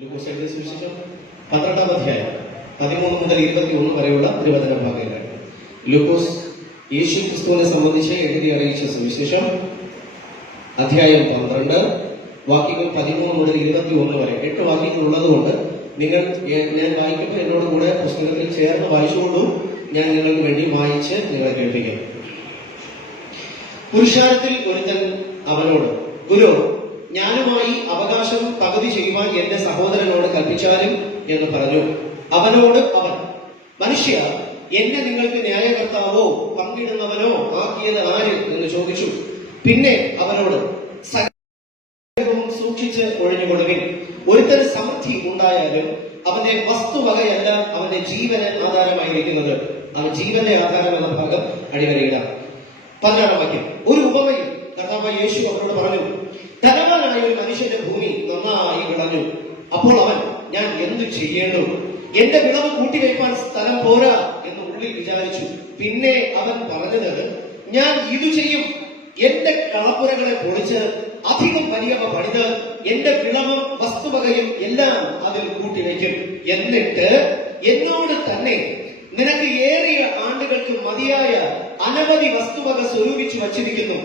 ലൂക്കോസ് എഴുതിയ സുവിശേഷം 12-ാം അധ്യായം 13 മുതൽ 21 വരെയുള്ള തിരുവചന ഭാഗങ്ങൾ. ലൂക്കോസ് യേശു ക്രിസ്തുവിനെ സംബന്ധിച്ച് എഴുതി അറിയിച്ച സുവിശേഷം അധ്യായം 12, വാക്യങ്ങൾ 13 മുതൽ 21 വരെ. 8 വാക്യങ്ങൾ ഉള്ളതുകൊണ്ട് നിങ്ങൾ ഞാൻ വായിക്കുമ്പോൾ എന്നോട് കൂടെ പുസ്തകത്തിൽ ചേർന്ന് വായിച്ചുകൊണ്ടു ഞാൻ നിങ്ങൾക്ക് വേണ്ടി വായിച്ച് നിങ്ങളെ കേൾപ്പിക്കാം. പുരുഷാരത്തിൽ ഒരുത്തൻ അവനോട്, ഗുരു, ഞാനുമായി അവകാശം പകുതി ചെയ്യുവാൻ എന്റെ സഹോദരനോട് കൽപ്പിച്ചാലും എന്ന് പറഞ്ഞു. അവനോട് അവൻ, മനുഷ്യ, എന്നെ നിങ്ങൾക്ക് ന്യായകർത്താവോ പങ്കിടുന്നവനോ ആക്കിയത് ആര് എന്ന് ചോദിച്ചു. പിന്നെ അവനോട്, സകലവും സൂക്ഷിച്ച് ഒഴിഞ്ഞുകൊള്ളുവിൻ. ഒരുത്തന് സമൃദ്ധി ഉണ്ടായാലും അവന്റെ വസ്തുവകയല്ല അവന്റെ ജീവന് ആധാരമായിരിക്കുന്നത്. അവൻ ജീവന്റെ ആധാരം എന്ന ഭാഗം അടിവരയിടാം. 16-ാം വാക്യം. ഒരു ഉപമയിൽ കർത്താവായ യേശു അവരോട് പറഞ്ഞു, ധനവാനായ ഒരു മനുഷ്യന്റെ ഭൂമി നന്നായി വിളഞ്ഞു. അപ്പോൾ അവൻ, ഞാൻ എന്ത് ചെയ്യേണ്ടു? എന്റെ വിളവ് കൂട്ടിവയ്പ്പാൻ സ്ഥലം പോരാ എന്ന് ഉള്ളിൽ വിചാരിച്ചു. പിന്നെ അവൻ പറഞ്ഞത്, ഞാൻ ഇത് ചെയ്യും, എന്റെ കളപ്പുരകളെ പൊളിച്ച് അധികം വലിയവ പണിത് എന്റെ വിളവും വസ്തുവകയും എല്ലാം അതിൽ കൂട്ടിവയ്ക്കും. എന്നിട്ട് എന്നോട് തന്നെ, നിനക്ക് ഏറിയ ആണ്ടുകൾക്ക് മതിയായ അനവധി വസ്തുവക സ്വരൂപിച്ചു വച്ചിരിക്കുന്നു.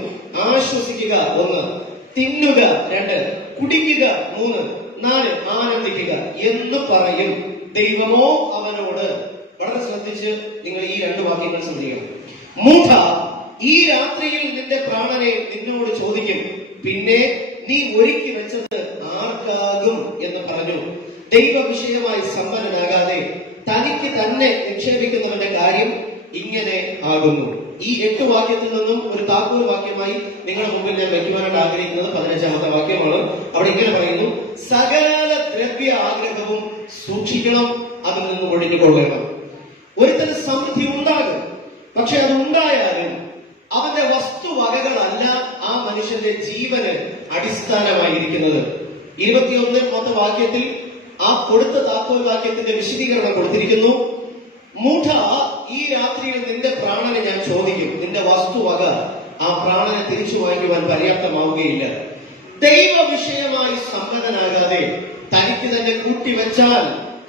ആശ്വസിക്കുക 1, തിന്നുക 2, കുടിക്കുക 3, 4, ആനന്ദിക്കുക എന്ന് പറയും. ദൈവമോ അവനോട്, വളരെ ശ്രദ്ധിച്ച് നിങ്ങൾ ഈ 2 വാക്യങ്ങൾ ശ്രദ്ധിക്കണം. മൂഢ, ഈ രാത്രിയിൽ നിന്റെ പ്രാണനെ നിന്നോട് ചോദിക്കും, പിന്നെ നീ ഒരുക്കി വെച്ചത് ആർക്കാകും എന്ന് പറഞ്ഞു. ദൈവവിഷയമായി സമ്പന്നനാകാതെ തനിക്ക് തന്നെ നിക്ഷേപിക്കുന്നവന്റെ കാര്യം ഇങ്ങനെ ആകുന്നു. ഈ 8 വാക്യത്തിൽ നിന്നും ഒരു താക്കോൽ വാക്യമായി നിങ്ങളുടെ മുമ്പിൽ ഞാൻ വയ്ക്കുവാനായിട്ട് ആഗ്രഹിക്കുന്നത് 15-ാമത്തെ വാക്യമാണ്. അവിടെ ഇങ്ങനെ പറയുന്നു, സകല ദ്രവ്യ ആഗ്രഹവും സൂക്ഷിക്കണം, അതിൽ നിന്ന് ഒഴിഞ്ഞുകൊള്ളണം. ഒരുത്തന് സമൃദ്ധി ഉണ്ടാകും, പക്ഷെ അത് ഉണ്ടായാലും അവന്റെ വസ്തുവകകളല്ല ആ മനുഷ്യന്റെ ജീവന് അടിസ്ഥാനമായിരിക്കുന്നത്. 21-ാമത്തെ വാക്യത്തിൽ ആ കൊടുത്ത താക്കോൽ വാക്യത്തിന്റെ വിശദീകരണം കൊടുത്തിരിക്കുന്നു. മൂഢ, ഈ രാത്രിയിൽ നിന്റെ പ്രാണനെ ഞാൻ ചോദിക്കും. നിന്റെ വസ്തുവക ആ പ്രാണനെ തിരിച്ചു വാങ്ങിക്കുവാൻ പര്യാപ്തമാവുകയില്ല. ദൈവ വിഷയമായി സമ്പന്നനാകാതെ തനിക്ക് തന്നെ കൂട്ടിവെച്ചാൽ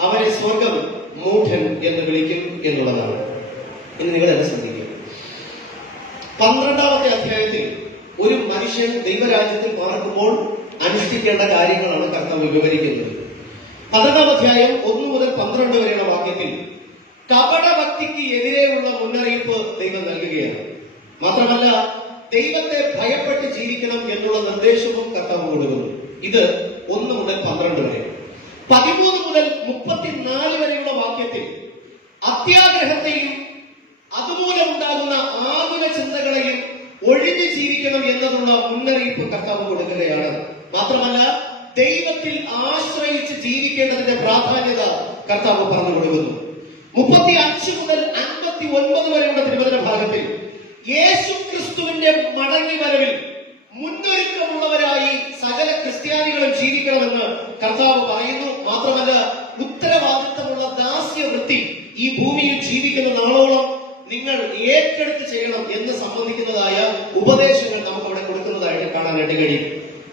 അവനെ സ്വർഗം മൂഢൻ എന്ന് വിളിക്കും എന്നുള്ളതാണ്. ഇനി നിങ്ങൾ എന്നെ ശ്രദ്ധിക്കുക. 12-ാമത്തെ അധ്യായത്തിൽ ഒരു മനുഷ്യൻ ദൈവരാജ്യത്തിൽ പാർക്കുമ്പോൾ അനുഷ്ഠിക്കേണ്ട കാര്യങ്ങളാണ് കർത്താവ് വിവരിക്കുന്നത്. 12-ാം അധ്യായം 1 മുതൽ 12 വരെയുള്ള വാക്യത്തിൽ കപടഭക്തിക്ക് എതിരെയുള്ള മുന്നറിയിപ്പ് ദൈവം നൽകുകയാണ്. മാത്രമല്ല, ദൈവത്തെ ഭയപ്പെട്ട് ജീവിക്കണം എന്നുള്ള നിർദ്ദേശവും കർത്താവ് കൊടുക്കുന്നു. ഇത് 1 മുതൽ 12 വരെ. 13 മുതൽ 34 വരെയുള്ള വാക്യത്തിൽ അത്യാഗ്രഹത്തെയും അതുമൂലം ഉണ്ടാകുന്ന ആകുല ചിന്തകളെയും ഒഴിഞ്ഞു ജീവിക്കണം എന്നതുള്ള മുന്നറിയിപ്പ് കർത്താവ് കൊടുക്കുകയാണ്. മാത്രമല്ല, ദൈവത്തിൽ ആശ്രയിച്ച് ജീവിക്കേണ്ടതിന്റെ പ്രാധാന്യത കർത്താവ് പറഞ്ഞു കൊടുക്കുന്നു. 35 മുതൽ 59 വരെയുള്ള തിരുവചന ഭാഗത്തിൽ യേശു ക്രിസ്തുവിന്റെ മടങ്ങി വരവിൽ മുന്നൊരുക്കമുള്ളവരായി സകല ക്രിസ്ത്യാനികളും ജീവിക്കണമെന്ന് കർത്താവ് പറയുന്നു. മാത്രമല്ല, ഉത്തരവാദിത്തമുള്ള ദാസ്യവൃത്തി ഈ ഭൂമിയിൽ ജീവിക്കുന്ന നാളോളം നിങ്ങൾ ഏറ്റെടുത്ത് ചെയ്യണം എന്ന് സംബന്ധിക്കുന്നതായ ഉപദേശങ്ങൾ നമുക്ക് അവിടെ കൊടുക്കുന്നതായിട്ട് കാണാനായിട്ട് കഴിയും.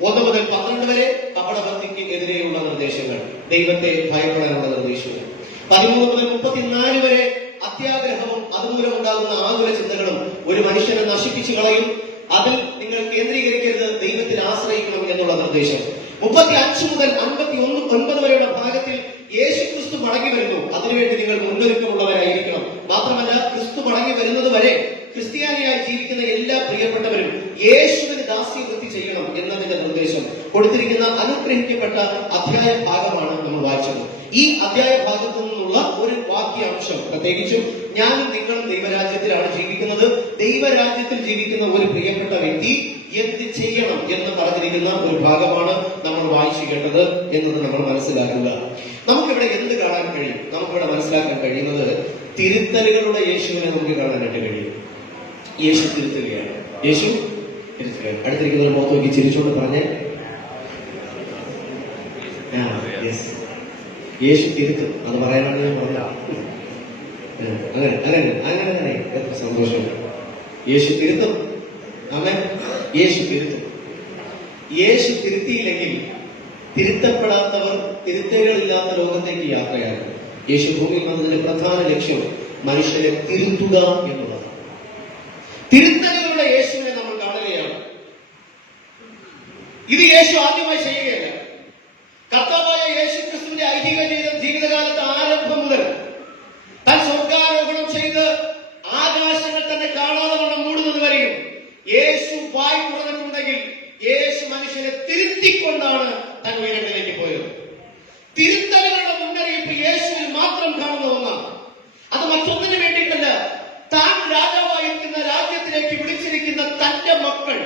1 മുതൽ 12 വരെ കപടഭക്തിക്ക് എതിരെയുള്ള നിർദ്ദേശങ്ങൾ, ദൈവത്തെ ഭയപ്പെടാനുള്ള നിർദ്ദേശങ്ങൾ. 13 മുതൽ 34 വരെ അത്യാഗ്രഹവും അതുമൂലം ഉണ്ടാകുന്ന ആകുല ചിന്തകളും ഒരു മനുഷ്യനെ നശിപ്പിച്ചു കളയും. അതിൽ നിങ്ങൾ കേന്ദ്രീകരിക്കരുത്, ദൈവത്തിൽ ആശ്രയിക്കണം എന്നുള്ള നിർദ്ദേശം. 35 മുതൽ 59 വരെയുള്ള ഭാഗത്തിൽ യേശു ക്രിസ്തു മടങ്ങി വരുന്നു, അതിനുവേണ്ടി നിങ്ങൾ മുന്നൊരുക്കമുള്ളവരായിരിക്കണം. മാത്രമല്ല, ക്രിസ്തു മടങ്ങി വരുന്നത് വരെ ക്രിസ്ത്യാനിയായി ജീവിക്കുന്ന എല്ലാ പ്രിയപ്പെട്ടവരും യേശുവിന് ദാസ്യവൃത്തി ചെയ്യണം എന്നതിന്റെ നിർദ്ദേശം കൊടുത്തിരിക്കുന്ന അനുഗ്രഹിക്കപ്പെട്ട അധ്യായ ഭാഗമാണ് നമ്മൾ വായിച്ചത്. ഈ അധ്യായ ഭാഗത്തു നിന്നുള്ള ഒരു വാക്യാംശം, പ്രത്യേകിച്ചും ഞാനും നിങ്ങളും ദൈവരാജ്യത്തിലാണ് ജീവിക്കുന്നത്. ദൈവരാജ്യത്തിൽ ജീവിക്കുന്ന ഒരു പ്രിയപ്പെട്ട വ്യക്തി എന്ത് ചെയ്യണം എന്ന് പറഞ്ഞിരിക്കുന്ന ഒരു ഭാഗമാണ് നമ്മൾ വായിച്ചു കേട്ടത് എന്നത് നമ്മൾ മനസ്സിലാക്കുക. നമുക്കിവിടെ എന്ത് കാണാൻ കഴിയും? നമുക്കിവിടെ മനസ്സിലാക്കാൻ കഴിയുന്നത് തിരുത്തലുകളുടെ യേശുവിനെ നമുക്ക് കാണാനായിട്ട് കഴിയും. യേശു തിരുത്തുകയാണ്. യേശു തിരുത്തുകയാണ്. അടുത്തിരിക്കുന്നവർ മുഖത്ത് നോക്കി ചിരിച്ചുകൊണ്ട് പറഞ്ഞേ, യേശു തിരുത്തും. അത് പറയാനാണ് ഞാൻ പറഞ്ഞത്. അങ്ങനെ അങ്ങനെ അങ്ങനെ തന്നെ. എത്ര സന്തോഷം. യേശു തിരുത്തും. ആമേൻ. യേശു തിരുത്തും. യേശു തിരുത്തിയില്ലെങ്കിൽ തിരുത്തപ്പെടാത്തവർ തിരുത്തലുകളില്ലാത്ത ലോകത്തേക്ക് യാത്രയാണ്. യേശു ഭൂമിയിൽ വന്നതിന്റെ പ്രധാന ലക്ഷ്യം മനുഷ്യരെ തിരുത്തുക എന്നുള്ളതാണ്. തിരുത്തലുകളുടെ യേശുവിനെ നമ്മൾ കാണുകയാണ്. ഇത് യേശു ആദ്യമായി ചെയ്യുകയല്ല. കർത്താവായ യേശു ക്രിസ്തുവിന്റെ ഐഹിക ജീവിതകാലത്ത് ആരംഭം മുതൽ താൻ സ്വർഗാരോഹണം ചെയ്ത് ആകാശങ്ങൾ തന്നെ കാണാതെ വണ്ണം മൂടുന്നത് വരെയും യേശു വായി തുറന്നിട്ടുണ്ടെങ്കിൽ യേശു മനുഷ്യനെ തിരുത്തിക്കൊണ്ടാണ് താൻ ഉയരങ്ങളിലേക്ക് പോയത്. തിരുത്തലുകളുടെ മുന്നറിയിപ്പ് യേശുവിൽ മാത്രം കാണുന്ന ഒന്നാണ്. അത് മറ്റൊന്നിനു വേണ്ടിയിട്ടല്ല. താൻ രാജാവായിരിക്കുന്ന രാജ്യത്തിലേക്ക് വിളിച്ചിരിക്കുന്ന തന്റെ മക്കൾ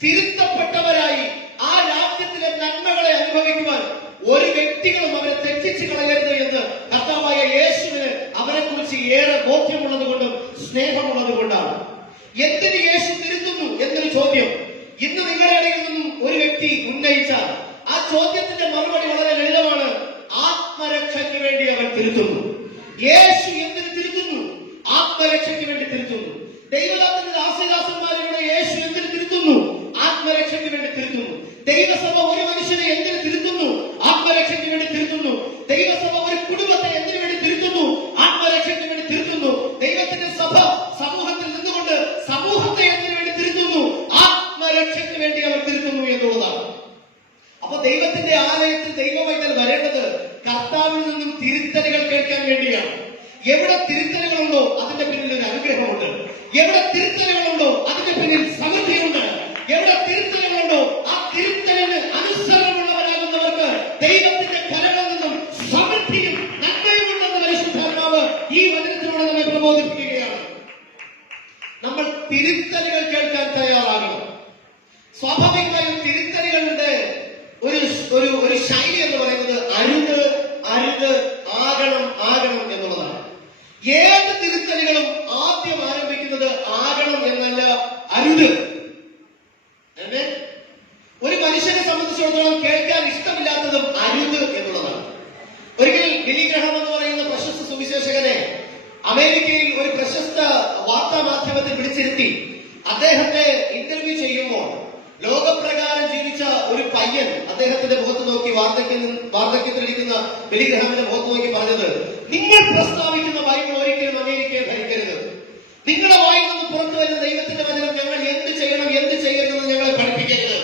തിരുത്തപ്പെട്ടവരായി ആ രാജ്യത്തിലെ നന്മകളെ അനുഭവിക്കുവാൻ ഒരു വ്യക്തികളും അവരെ തെറ്റിച്ച് കളയരുത് എന്ന് കർത്താവായ യേശുവിന് അവരെ കുറിച്ച് ഏറെ ബോധ്യമുള്ളത് കൊണ്ടും സ്നേഹമുള്ളത് കൊണ്ടാണ്. എന്തിന് യേശു തിരുത്തുന്നു എന്നൊരു ചോദ്യം ഇന്ന് നിങ്ങളുടെ ഇടയിൽ നിന്നും ഒരു വ്യക്തി ഉന്നയിച്ചാൽ ആ ചോദ്യത്തിന്റെ മറുപടി വളരെ ലളിതമാണ്. ആത്മരക്ഷയ്ക്ക് വേണ്ടി അവൻ തിരുത്തുന്നു. യേശു എന്തിന് തിരുത്തുന്നു? ആത്മരക്ഷയ്ക്ക് വേണ്ടി തിരുത്തുന്നു. ദൈവദാസന്റെ ദാസദാസന്മാരുടെ യേശു എന്തിന് തിരുത്തുന്നു? ആത്മരക്ഷയ്ക്ക് വേണ്ടി തിരുത്തുന്നു. ദൈവസഭ ഒരു മനുഷ്യനെ എന്തിന് തിരുത്തുന്നു? ആത്മരക്ഷയ്ക്ക് വേണ്ടി തിരുത്തുന്നു. ദൈവസഭ ഒരു കുടുംബത്തെ എന്തിനു വേണ്ടി തിരുത്തുന്നു? ആത്മരക്ഷയ്ക്ക് വേണ്ടി തിരുത്തുന്നു. ദൈവത്തിന്റെ സഭ സമൂഹത്തിൽ നിന്നുകൊണ്ട് സമൂഹത്തെ എന്തിനു വേണ്ടി തിരുത്തുന്നു? ആത്മരക്ഷയ്ക്ക് വേണ്ടി അവർ തിരുത്തുന്നു എന്നുള്ളതാണ്. അപ്പൊ ദൈവത്തിന്റെ ആലയത്തിൽ ദൈവവൈതൽ വരേണ്ടത് കർത്താവിൽ നിന്നും തിരുത്തലുകൾ കേൾക്കാൻ വേണ്ടിയാണ്. എവിടെ തിരുത്തലുകളുണ്ടോ അതിന്റെ പിന്നിൽ ഒരു അനുഗ്രഹമുണ്ട്. എവിടെ തിരുത്തലുകളുണ്ടോ അതിന്റെ പിന്നിൽ സമൃദ്ധിയുണ്ട്. എവിടെ തിരുത്തലുകളുണ്ടോ ആ തിരുത്തലിന് അനുസരണമുള്ളവരാകുന്നവർക്ക് ദൈവത്തിന്റെ കരങ്ങളിൽ നിന്നും സമൃദ്ധിയും നന്മയുമുണ്ടെന്ന് പരിശുദ്ധാത്മാവ് ഈ വചനത്തിലൂടെ നമ്മെ പ്രബോധിപ്പിക്കുകയാണ്. നമ്മൾ തിരുത്തലുകൾ കേൾക്കാൻ തയ്യാറാകണം. സ്വാഭാവികമായും തിരുത്തലുകളുടെ ഒരു ശൈലി എന്ന് പറയുന്നത് അരുത് അരുത് ആകണം ആകണം എന്നുള്ളതാണ്. ഏത് തിരുത്തലുകളും ആദ്യം ആരംഭിക്കുന്നത് ആകണം എന്നല്ല, അരുത്. ഒരു മനുഷ്യനെ സംബന്ധിച്ചിടത്തോളം കേൾക്കാൻ ഇഷ്ടമില്ലാത്തതും അരുത് എന്നുള്ളതാണ്. ഒരിക്കൽ ബിലി ഗ്രഹാം എന്ന് പറയുന്ന പ്രശസ്ത സുവിശേഷകനെ അമേരിക്കയിൽ ഒരു പ്രശസ്ത വാർത്താ മാധ്യമത്തിൽ വിളിച്ചിരുത്തി അദ്ദേഹത്തെ ഇന്റർവ്യൂ ചെയ്യുമ്പോൾ ലോകപ്രകാരം ജീവിച്ച ഒരു പയ്യൻ അദ്ദേഹത്തിന്റെ മുഖത്ത് നോക്കി, വാർദ്ധക്യത്തിലിരിക്കുന്ന ബിലി ഗ്രഹാമിന്റെ മുഖത്ത് നോക്കി പറഞ്ഞത്, നിങ്ങൾ പ്രസ്താവിക്കുന്ന ബൈബിൾ ഒരിക്കലും അമേരിക്കയെ ഭരിക്കരുത്. നിങ്ങളുടെ വായിൽ നിന്ന് പുറത്തു വരുന്ന ദൈവത്തിന്റെ വചനം ഞങ്ങൾ എന്ത് ചെയ്യണം എന്ത് ചെയ്യണമെന്ന് ഞങ്ങളെ പഠിപ്പിക്കരുത്.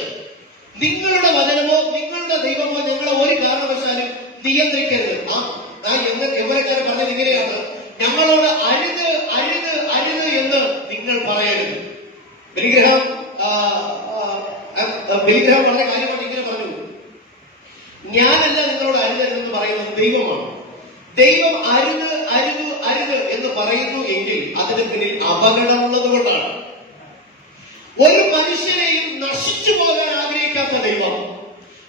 നിങ്ങളുടെ വചനമോ നിങ്ങളുടെ ദൈവമോ ഞങ്ങളെ ഒരു കാരണവശാലും നിയന്ത്രിക്കരുത്. യൗവനക്കാരൻ പറഞ്ഞത് ഇങ്ങനെയാണ്, ഞങ്ങളോട് അരുത് അരുത് അരുത് എന്ന് നിങ്ങൾ പറയരുത്. ബിലി ഗ്രഹാം വളരെ കാര്യമായിട്ട് ഇങ്ങനെ പറഞ്ഞു, ഞാനല്ല നിങ്ങളോട് അരുതരുതെന്ന് പറയുന്നത് ദൈവമാണ്. ദൈവം അരുത് അരുത് അരുത് എന്ന് പറയുന്നു എങ്കിൽ അതിന് പിന്നിൽ അപകടമുള്ളത് കൊണ്ടാണ്. ഒരു മനുഷ്യനെയും നശിച്ചു പോകാൻ ആഗ്രഹിക്കാത്ത ദൈവം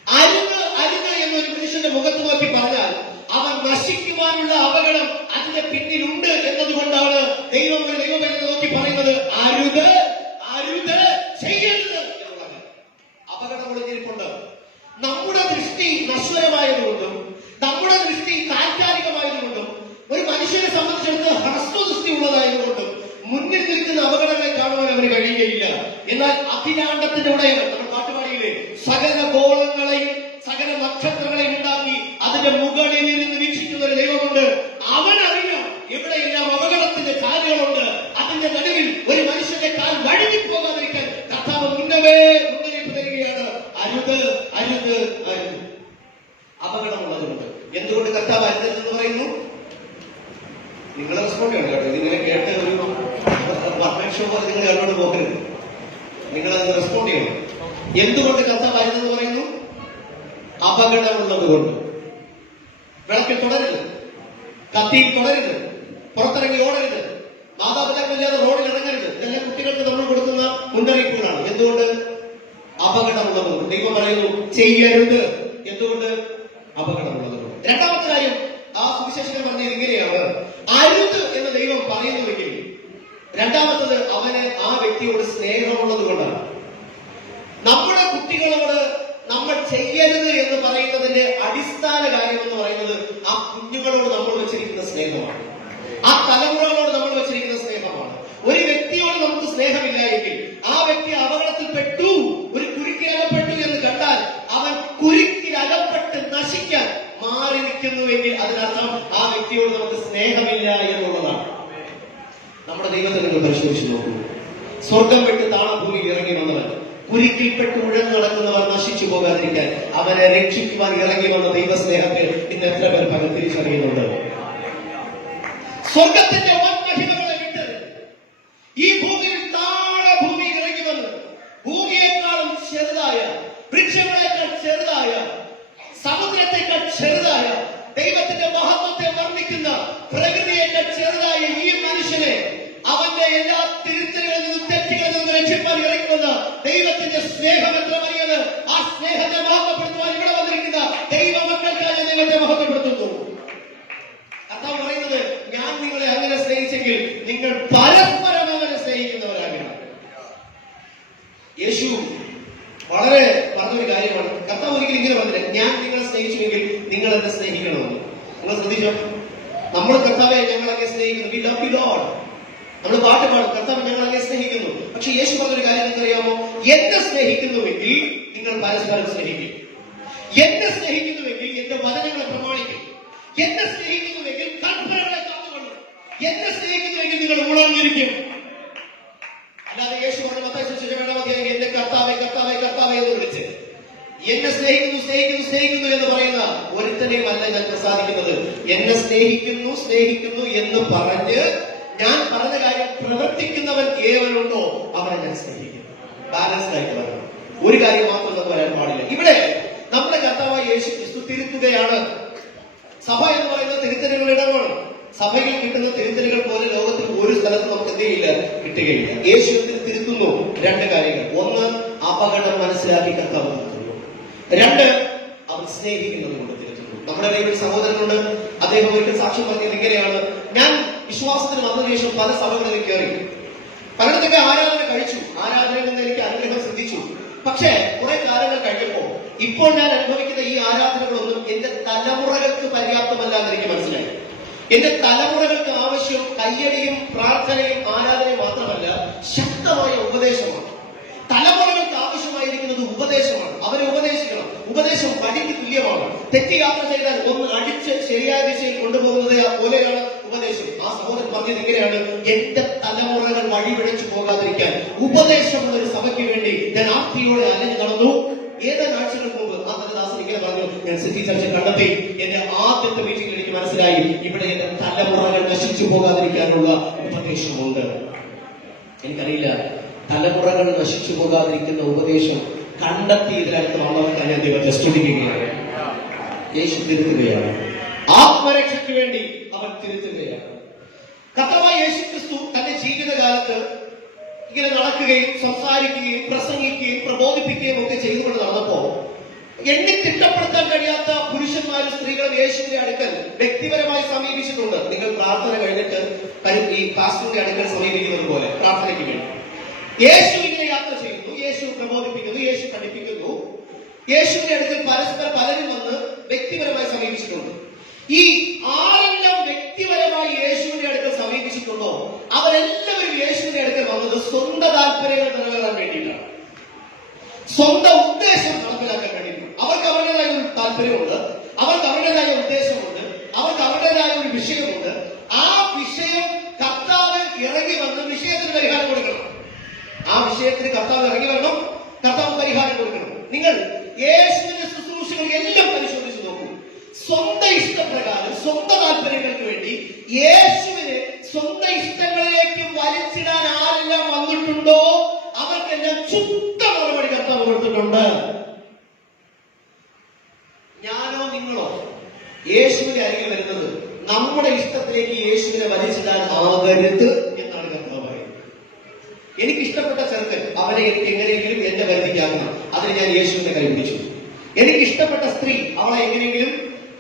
അരുത് അരുത് എന്നൊരു മനുഷ്യന്റെ മുഖത്ത് നോക്കി പറഞ്ഞാൽ അവൻ നശിക്കുവാനുള്ള അപകടം അതിന്റെ പിന്നിലുണ്ട് എന്നതുകൊണ്ടാണ് ദൈവം ഒരു ദൈവം നോക്കി പറയുന്നത് അരുത് അരുത് ചെയ്യരുത് എന്നുള്ളത്. അപകടം ഒളിഞ്ഞിരിപ്പുണ്ട്. നമ്മുടെ ദൃഷ്ടി നശ്വരമായതുകൊണ്ടും നമ്മുടെ ദൃഷ്ടി താൽക്കാലികമായതുകൊണ്ടും ഒരു മനുഷ്യനെ സംബന്ധിച്ചിടത്തോളം ഹ്രസ്വദൃഷ്ടി ഉള്ളതായതുകൊണ്ടും മുന്നിൽ നിൽക്കുന്ന അപകടങ്ങളെ കാണുവാൻ അവന് കഴിയുകയില്ല. എന്നാൽ അഖിലാണ്ടത്തിന്റെ ഉടയവൻ, നമ്മൾ പാട്ടുപാടിയിലെ സകല ഗോളങ്ങളെയും സകല നക്ഷത്രങ്ങളെയും ഉണ്ടാക്കി അതിന്റെ മുകളിൽ നിന്ന് വീക്ഷിക്കുന്ന ഒരു ദൈവമുണ്ട്. അവനറിയാം എവിടെയെല്ലാം അപകടത്തിന്റെ കാലുകളുണ്ട്. അതിന്റെ നടുവിൽ ഒരു മനുഷ്യന്റെ കാൽ വഴുതിപ്പോകാതിരിക്കാൻ കർത്താവ് മുന്നറിയിപ്പ് തരികയാണ്, അരുത് അരുത് അരുത്. അപകടമുള്ളതുകൊണ്ട് എന്തുകൊണ്ട് കർത്താവ് അരുതെന്ന് പറയുന്നു? നിങ്ങൾ റെസ്പോണ്ട് ചെയ്യണം കേട്ടോ. ഇതിങ്ങനെ കേട്ട് ഒരു വർണ്ണക്ഷോ പോലെ നിങ്ങൾ അങ്ങോട്ട് പോകരുത്. നിങ്ങൾ അതിന് റെസ്പോണ്ട് ചെയ്യണം. എന്തുകൊണ്ട് കർത്താവ് അരുതെന്ന് പറയുന്നു? അപകടമുള്ളത് കൊണ്ട്. വിളക്കിൽ തുടരുത്, കത്തിയിൽ തുടരുത്, പുറത്തിറങ്ങി ഓടരുത്, മാതാപിതാക്കളില്ലാതെ റോഡിൽ ഇറങ്ങരുത്. ഇതെല്ലാം കുട്ടികൾക്ക് നമ്മൾ കൊടുക്കുന്ന മുന്നറിയിപ്പുകളാണ്. എന്തുകൊണ്ട്? അപകടമുള്ളത് കൊണ്ട്. ദൈവം പറയുന്നു ചെയ്യരുത്. എന്തുകൊണ്ട്? അപകടമുള്ളത് കൊണ്ട്. രണ്ടാമത്തെ കാര്യം ആ സുവിശേഷകൻ പറഞ്ഞത് ഇങ്ങനെയാണ്, അരുത് എന്ന് ദൈവം പറയുന്നുവെങ്കിൽ രണ്ടാമത്തത് അവന് ആ വ്യക്തിയോട് സ്നേഹമുള്ളത് കൊണ്ടാണ്. നമ്മുടെ കുട്ടികളോട് നമ്മൾ ചെയ്യരുത് എന്ന് പറയുന്നതിന്റെ അടിസ്ഥാന കാര്യം എന്ന് പറയുന്നത് ആ കുഞ്ഞുങ്ങളോട് നമ്മൾ വെച്ചിരിക്കുന്ന സ്നേഹമാണ്. ആ തലമുറകളോട് നമ്മൾ വെച്ചിരിക്കുന്ന സ്നേഹമാണ്. ഒരു വ്യക്തിയോട് നമുക്ക് സ്നേഹമില്ല എങ്കിൽ ആ വ്യക്തി അപകടത്തിൽപ്പെട്ടു, ഒരു കുരുക്കിലകപ്പെട്ടു എന്ന് കണ്ടാൽ അവൻ കുരുക്കിലക എങ്കിൽ അതിനർത്ഥം ആ വ്യക്തിയോട് നമുക്ക് സ്നേഹമില്ല എന്നുള്ളതാണ്. നമ്മുടെ ദൈവത്തെ നിങ്ങൾ പരിശോധിച്ച് നോക്കൂ. സ്വർഗം വിട്ട് താണഭൂമിയിൽ ഇറങ്ങി വന്നവൻ, കുരുക്കിൽപ്പെട്ട് ഉഴന്നു നടക്കുന്നവർ നശിച്ചു പോകാതിരിക്കാൻ അവനെ രക്ഷിക്കുവാൻ ഇറങ്ങി വന്ന ദൈവസ്നേഹത്തെ ഇന്ന് എത്ര പേർ പകൽ തിരിച്ചറിയുന്നുണ്ട്? സ്വർഗത്തിന്റെ മഹിമകളെ വിട്ട് ഈ ഭൂമിയിൽ താണഭൂമിയിൽ ഇറങ്ങി വന്ന് ഭൂമിയേക്കാളും ചെറുതായ, വൃക്ഷങ്ങളെക്കാൾ ചെറുതായ, സമുദ്രത്തെക്കാൾ ചെറുതായ, ദൈവത്തിന്റെ മഹത്വത്തെ വർണ്ണിക്കുന്ന പ്രകൃതിയേക്കാൾ ചെറുതായ ഈ മനുഷ്യനെ അവന്റെ എല്ലാ തിരുത്തലുകളിൽ നിന്നും തെറ്റുകളിൽ നിന്നും രക്ഷിപ്പാൻ ഇറങ്ങുന്ന ദൈവത്തിന്റെ സ്നേഹം എത്ര വലിയത്! ആ സ്നേഹത്തെ മഹത്വപ്പെടുത്തുവാൻ ഇവിടെ വന്നിരിക്കുന്ന ദൈവമക്കൾക്കായി ദൈവത്തെ മഹത്വപ്പെടുത്തുന്നു. കർത്താവ് പറയുന്നത്, ഞാൻ നിങ്ങളെ അങ്ങനെ സ്നേഹിച്ചെങ്കിൽ നിങ്ങൾ പരസ്പരം അങ്ങനെ സ്നേഹിക്കുന്നവരാകണം. യേശു വളരെ പറഞ്ഞൊരു കാര്യമാണ്. കർത്താവ് ഒരിക്കലും ഇങ്ങനെ പറഞ്ഞില്ല, ഞാൻ നിങ്ങളെ സ്നേഹിച്ചുവെങ്കിൽ നിങ്ങൾ എന്നെ സ്നേഹിക്കണമെന്ന്. നിങ്ങൾ ശ്രദ്ധിച്ചോ? നമ്മൾ കർത്താവെ ഞങ്ങളൊക്കെ സ്നേഹിക്കുന്നു, വി ലവ് യു ലോർഡ്. നമ്മൾ പാട്ട് പാടും, കർത്താവ് ഞങ്ങളൊക്കെ സ്നേഹിക്കുന്നു. പക്ഷെ യേശു പറഞ്ഞൊരു കാര്യം നിങ്ങൾക്കറിയാമോ? എന്നെ സ്നേഹിക്കുന്നുവെങ്കിൽ നിങ്ങൾ പരസ്പരം സ്നേഹിക്കും. എന്നെ സ്നേഹിക്കുന്നുവെങ്കിൽ എന്റെ വചനങ്ങളെ പ്രമാണിക്കും. എന്നെ സ്നേഹിക്കുന്നുവെങ്കിൽ കൽപ്പനകളെ കാത്തുകൊള്ളും. എന്നെ സ്നേഹിക്കുന്നുവെങ്കിൽ നിങ്ങൾ ഉണർന്നിരിക്കും. അല്ലാതെ യേശു പറഞ്ഞ മത്തായി സുവിശേഷം 7-ാം അധ്യായം എന്റെ കർത്താവേ കർത്താവേ കർത്താവേ എന്ന് വിളിച്ച് എന്നെ സ്നേഹിക്കുന്നു സ്നേഹിക്കുന്നു സ്നേഹിക്കുന്നു എന്ന് പറയുന്ന ഒരുത്തനെയും അല്ല ഞാൻ പ്രസാദിക്കുന്നത്. എന്നെ സ്നേഹിക്കുന്നു സ്നേഹിക്കുന്നു എന്ന് പറഞ്ഞ് ഞാൻ പറഞ്ഞ കാര്യം പ്രവർത്തിക്കുന്നവൻ ഏവനുണ്ടോ അവനെ ഞാൻ സ്നേഹിക്കുന്നു. ബാലൻസ്ഡ് ആയിട്ട് വരണം. ഒരു കാര്യം മാത്രം നമുക്ക് വരാൻ പാടില്ല. ഇവിടെ നമ്മുടെ കർത്താവായ യേശു ക്രിസ്തു തിരുത്തുകയാണ്. സഭ എന്ന് പറയുന്നത് തിരുത്തലുകളുടെ ഇടമാണ്. സഭയിൽ കിട്ടുന്ന തിരുത്തലുകൾ പോലെ ലോകത്തിൽ ഒരു സ്ഥലത്ത് നമുക്ക് എന്ത് ചെയ്യില്ല, കിട്ടുകയില്ല. യേശു തിരുത്തുന്നു രണ്ട് കാര്യങ്ങൾ. ഒന്ന്, അപകടം മനസ്സിലാക്കി കർത്താവ് തിരുത്തുന്നു. രണ്ട്, അവൻ സ്നേഹിക്കുന്നത് കൊണ്ട് തിരുത്തുന്നു. നമ്മുടെ കയ്യിൽ സഹോദരനുണ്ട്. അദ്ദേഹം ഒരിക്കൽ സാക്ഷ്യം പറഞ്ഞത് ഇങ്ങനെയാണ്: ഞാൻ വിശ്വാസത്തിന് വന്ന ശേഷം പല സഭകളിൽ കയറി, പലയിടത്തൊക്കെ ആരാധന കഴിച്ചു, ആരാധനയിൽ നിന്ന് എനിക്ക് അനുഗ്രഹം സിദ്ധിച്ചു. പക്ഷേ കുറെ കാലങ്ങൾ കഴിഞ്ഞപ്പോ ഇപ്പോൾ ഞാൻ അനുഭവിക്കുന്ന ഈ ആരാധനകളൊന്നും എന്റെ തലമുറകൾക്ക് പര്യാപ്തമല്ല എന്ന് എനിക്ക് മനസ്സിലായി. എന്റെ തലമുറകൾക്ക് ആവശ്യം കയ്യടിയും പ്രാർത്ഥനയും ആരാധനയും മാത്രമല്ല, ശക്തമായ ഉപദേശമാണ്. തലമുറകൾക്ക് ആവശ്യമായിരിക്കുന്നത് ഉപദേശമാണ്. അവരെ ഉപദേശിക്കണം. ഉപദേശം വടിക്ക് തുല്യമാണ്. തെറ്റി യാത്ര ചെയ്താൽ ഒന്ന് അടിച്ച് ശരിയായ ദിശയിൽ കൊണ്ടുപോകുന്നത് പോലെയാണ് ഉപദേശം. ആ സഹോദരൻ പറഞ്ഞത് ഇങ്ങനെയാണ്: എന്റെ തലമുറകൾ വഴിപിഴച്ചു പോകാതിരിക്കാൻ ഉപദേശമുള്ള ഒരു സഭയ്ക്ക് വേണ്ടി ഞാൻ ആർത്തിയോടെ അലഞ്ഞു നടന്നു. ഏതാനും ആഴ്ചകൾക്ക് മുമ്പ് ആ ദാസൻ ഇങ്ങനെ പറഞ്ഞു: ഞാൻ സിറ്റി ചർച്ച കണ്ടെത്തി. എന്റെ ആദ്യത്തെ മീറ്റിംഗിൽ എനിക്ക് മനസ്സിലായി, ഇവിടെ എന്റെ തലമുറകൾ നശിച്ചു പോകാതിരിക്കാനുള്ള ഉപദേശമുണ്ട്. എനിക്കറിയില്ല, തലമുറകൾ നശിച്ചു പോകാതിരിക്കുന്ന ഉപദേശം കണ്ടെത്തി ഇതിനകത്ത് വന്നവർക്കാണ് ഞാൻ ദൈവത്തെ സ്തുതിക്കുകയാണ്. യേശു തിരുത്തുകയാണ്. ആത്മരക്ഷയ്ക്ക് വേണ്ടി അവൻ തിരുത്തുകയാണ്. കർത്താവായ യേശു ക്രിസ്തു തന്റെ ജീവിതകാലത്ത് ഇങ്ങനെ നടക്കുകയും സംസാരിക്കുകയും പ്രസംഗിക്കുകയും പ്രബോധിപ്പിക്കുകയും ഒക്കെ ചെയ്തുകൊണ്ട് നടന്നപ്പോ എണ്ണി തിട്ടപ്പെടുത്താൻ കഴിയാത്ത പുരുഷന്മാരും സ്ത്രീകളും യേശുവിന്റെ അടുക്കൽ വ്യക്തിപരമായി സമീപിച്ചിട്ടുണ്ട്. നിങ്ങൾ പ്രാർത്ഥന കഴിഞ്ഞിട്ട് ഈ പാസ്റ്ററിന്റെ അടുക്കൽ സമീപിക്കുന്നത് പോലെ പ്രാർത്ഥനയ്ക്ക് വേണ്ടി യേശു ഇങ്ങനെ യാത്ര ചെയ്യുന്നു, യേശു പ്രബോധിപ്പിക്കുന്നു, യേശു പഠിപ്പിക്കുന്നു. യേശുവിന്റെ അടുക്കൽ പലരും വന്ന് വ്യക്തിപരമായി സമീപിച്ചിട്ടുണ്ട്. ഈ ആരെല്ലാം വ്യക്തിപരമായി യേശുവിന്റെ അടുക്കൽ സമീപിച്ചിട്ടുണ്ടോ അവരെല്ലാവരും യേശുവിന്റെ അടുക്കൽ വന്നത് സ്വന്തം താല്പര്യങ്ങൾ നിറവേറാൻ വേണ്ടിയിട്ടാണ്, സ്വന്തം ഉദ്ദേശം നടപ്പിലാക്കാൻ വേണ്ടിയിട്ടാണ്. അവർക്ക് അവരുടേതായ ഒരു താല്പര്യമുണ്ട്, അവർക്ക് അവരുടേതായ ഉദ്ദേശമുണ്ട്, അവർക്ക് അവരുടേതായ ഒരു വിഷയമുണ്ട്. ആ വിഷയം കർത്താവ് ഇറങ്ങി വന്ന് വിഷയത്തിന് പരിഹാരം കൊടുക്കണം. ആ വിഷയത്തിന് കർത്താവ് ഇറങ്ങി വരണം, കർത്താവ് പരിഹാരം കൊടുക്കണം. നിങ്ങൾ യേശുവിന്റെ ശുശ്രൂഷകൾ എല്ലാം പരിശോധിച്ച് നോക്കൂ. സ്വന്തം ഇഷ്ടപ്രകാരം സ്വന്തം താല്പര്യങ്ങൾക്ക് വേണ്ടി യേശുവിനെ സ്വന്തം ഇഷ്ടങ്ങളിലേക്ക് വലിച്ചിടാൻ ആരെല്ലാം വന്നിട്ടുണ്ടോ അവർക്കെല്ലാം ചുത്ത മറുപടി കർത്താവ് കൊടുത്തിട്ടുണ്ട്. ഞാനോ നിങ്ങളോ യേശുവിന്റെ അരികെ വരുന്നത് നമ്മുടെ ഇഷ്ടത്തിലേക്ക് യേശുവിനെ വലിച്ചിടാൻ ആകരുത് എന്നാണ് കർത്താവ് പറയുന്നത്. എനിക്കിഷ്ടപ്പെട്ട ചെറുക്കൻ, അവനെ എനിക്ക് എങ്ങനെയെങ്കിലും എന്റെ പരിധിക്കാക്കണം, അതിന് ഞാൻ യേശുവിനെ കൈപിടിച്ചു. എനിക്കിഷ്ടപ്പെട്ട സ്ത്രീ, അവളെ എങ്ങനെയെങ്കിലും